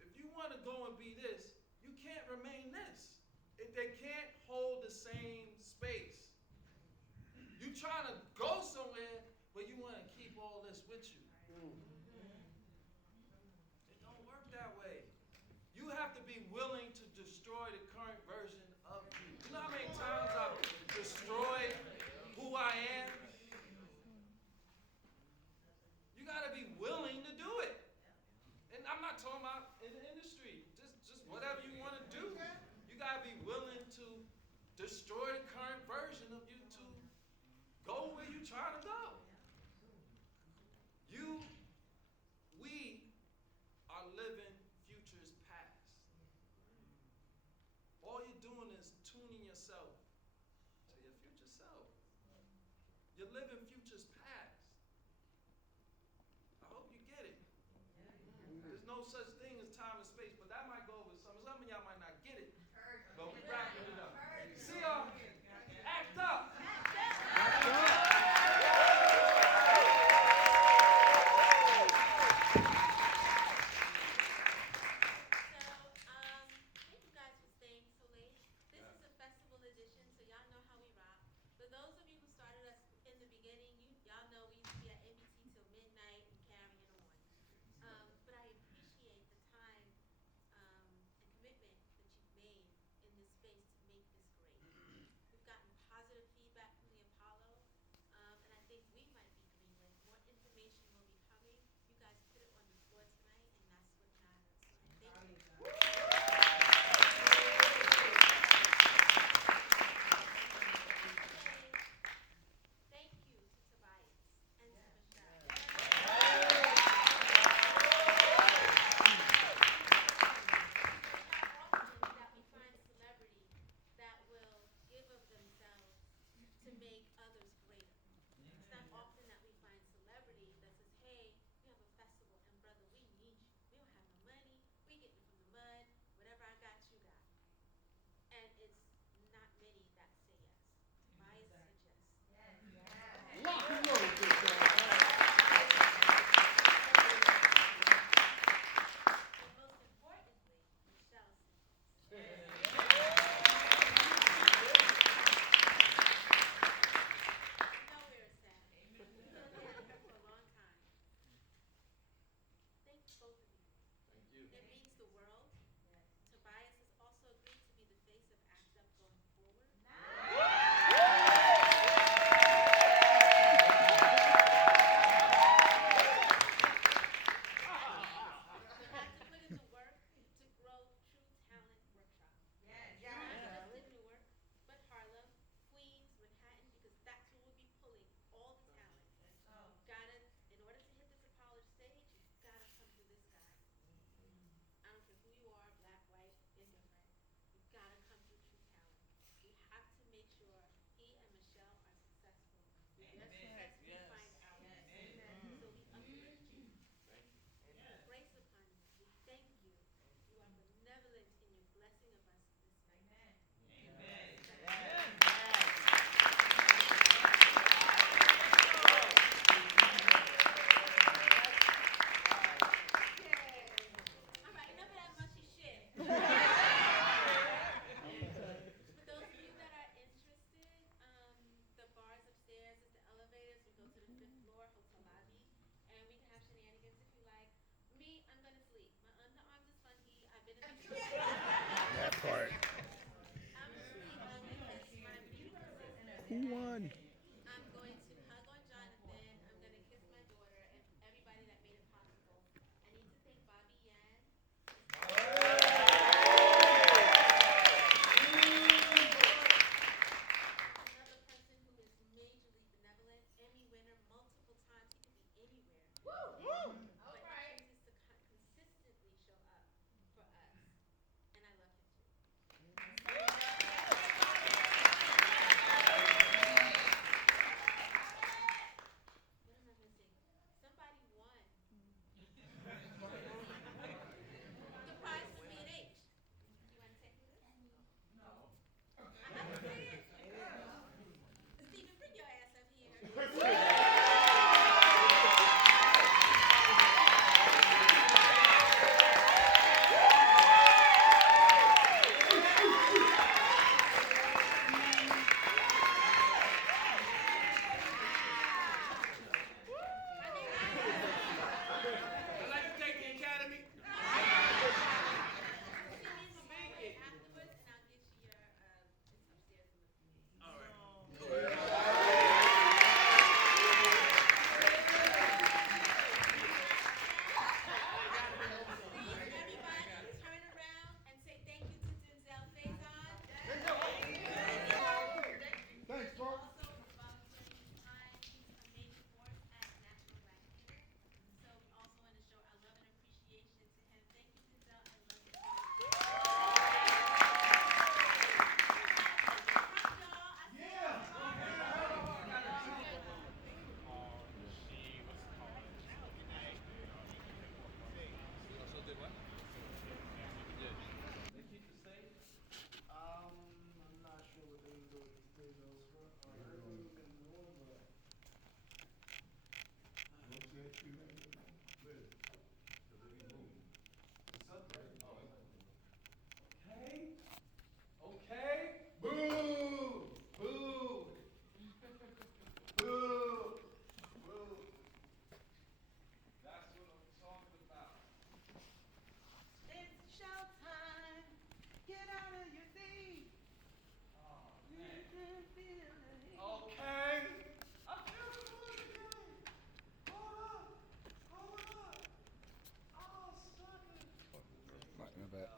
if you want to go and be this, you can't remain this. They can't hold the same space. You trying to go somewhere, but you want to keep all this with you. It don't work that way. You have to be willing to destroy the current version of you. You know how many times I've destroyed who I am? You got to be willing to do it. And I'm not talking about in the industry. Just whatever you want to do. You got to be willing to destroy the current version of you to go where you're trying to go. We are living futures past. All you're doing is tuning yourself to your future self. You're living futures past. I hope you get it. There's no such thing as time and space, but that might go over some of y'all might not get it. But we wrapping it up. See y'all. Act up. Thank you guys for staying so late. This is a festival edition, so y'all know how we rock. For those of you who started us in the beginning,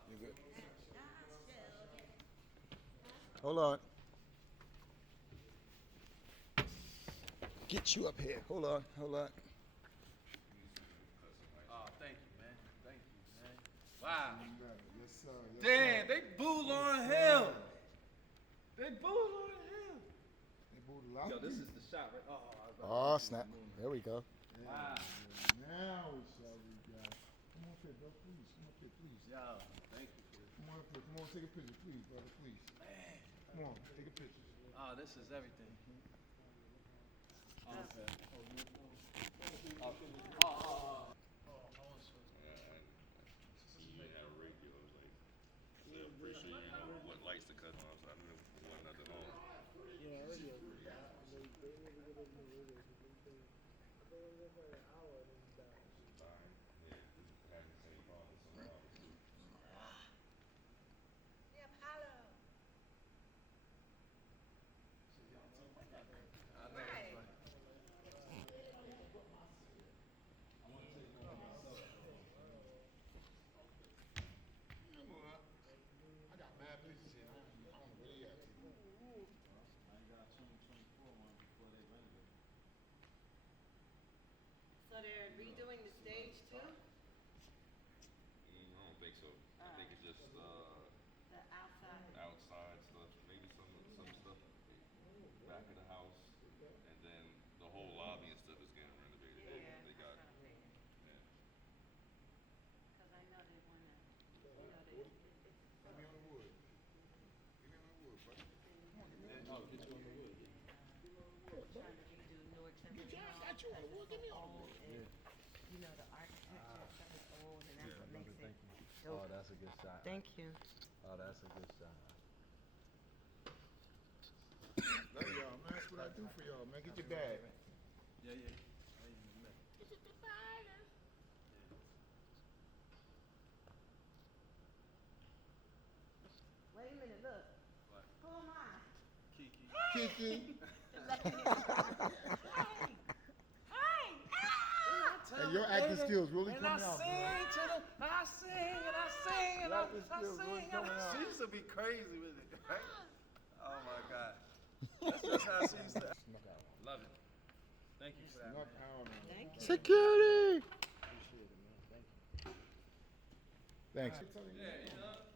You're good. Hold on. Get you up here. Hold on. Hold on. Oh, thank you, man. Thank you, man. Wow. Yes, sir. Yes, Damn, sir. they booed on Yes, him. sir. They booed on him. They booed a lot Yo, of this people. is the shot, right? Oh, I was about Oh, to snap. There we go. Yeah, Wow. yeah. Now we shall be got. Come on up here, bro. Please. Come up here, please. Yo, thank you for this. Come on up here. Come on, take a picture, please, brother. Please. Man. Come on, take a picture. Oh, this is everything. Oh, okay. I got mad pictures here. I don't know where they at. I got 2024 one before they renovate. So they're redoing the stage too? I don't think so. I think it's just The outside. outside stuff, maybe some stuff back of the house, and then the whole lobby and stuff is getting renovated. Yeah, They that's got, what I'm thinking. yeah. Because I know they want to, it's Give me on the wood. Give me on the wood, buddy. Come on, give me on the No, wood. get you on the wood. trying to redo Newark Central Get you, I Hall got you on the wood. Give me on the wood. and, you know, the architecture and stuff is old and that's what makes it Oh, dope. that's a good shot. Thank you. Oh, that's a good shot. Love y'all, man. That's what I do for y'all, man. Get your bag. Yeah, yeah. I ain't even met. Wait a minute, look. What? Who am I? Kiki. Kiki. Hey, your acting skills really coming out, bro. I sing and I sing and Your I acting skills really coming out. She used to be crazy with it, right? Oh my God. That's just how she used to. Love it. Thank you for that. Snuck Man. out on me. Thank you. Security. Appreciate it, man. Thank you. Thanks. Yeah, you know.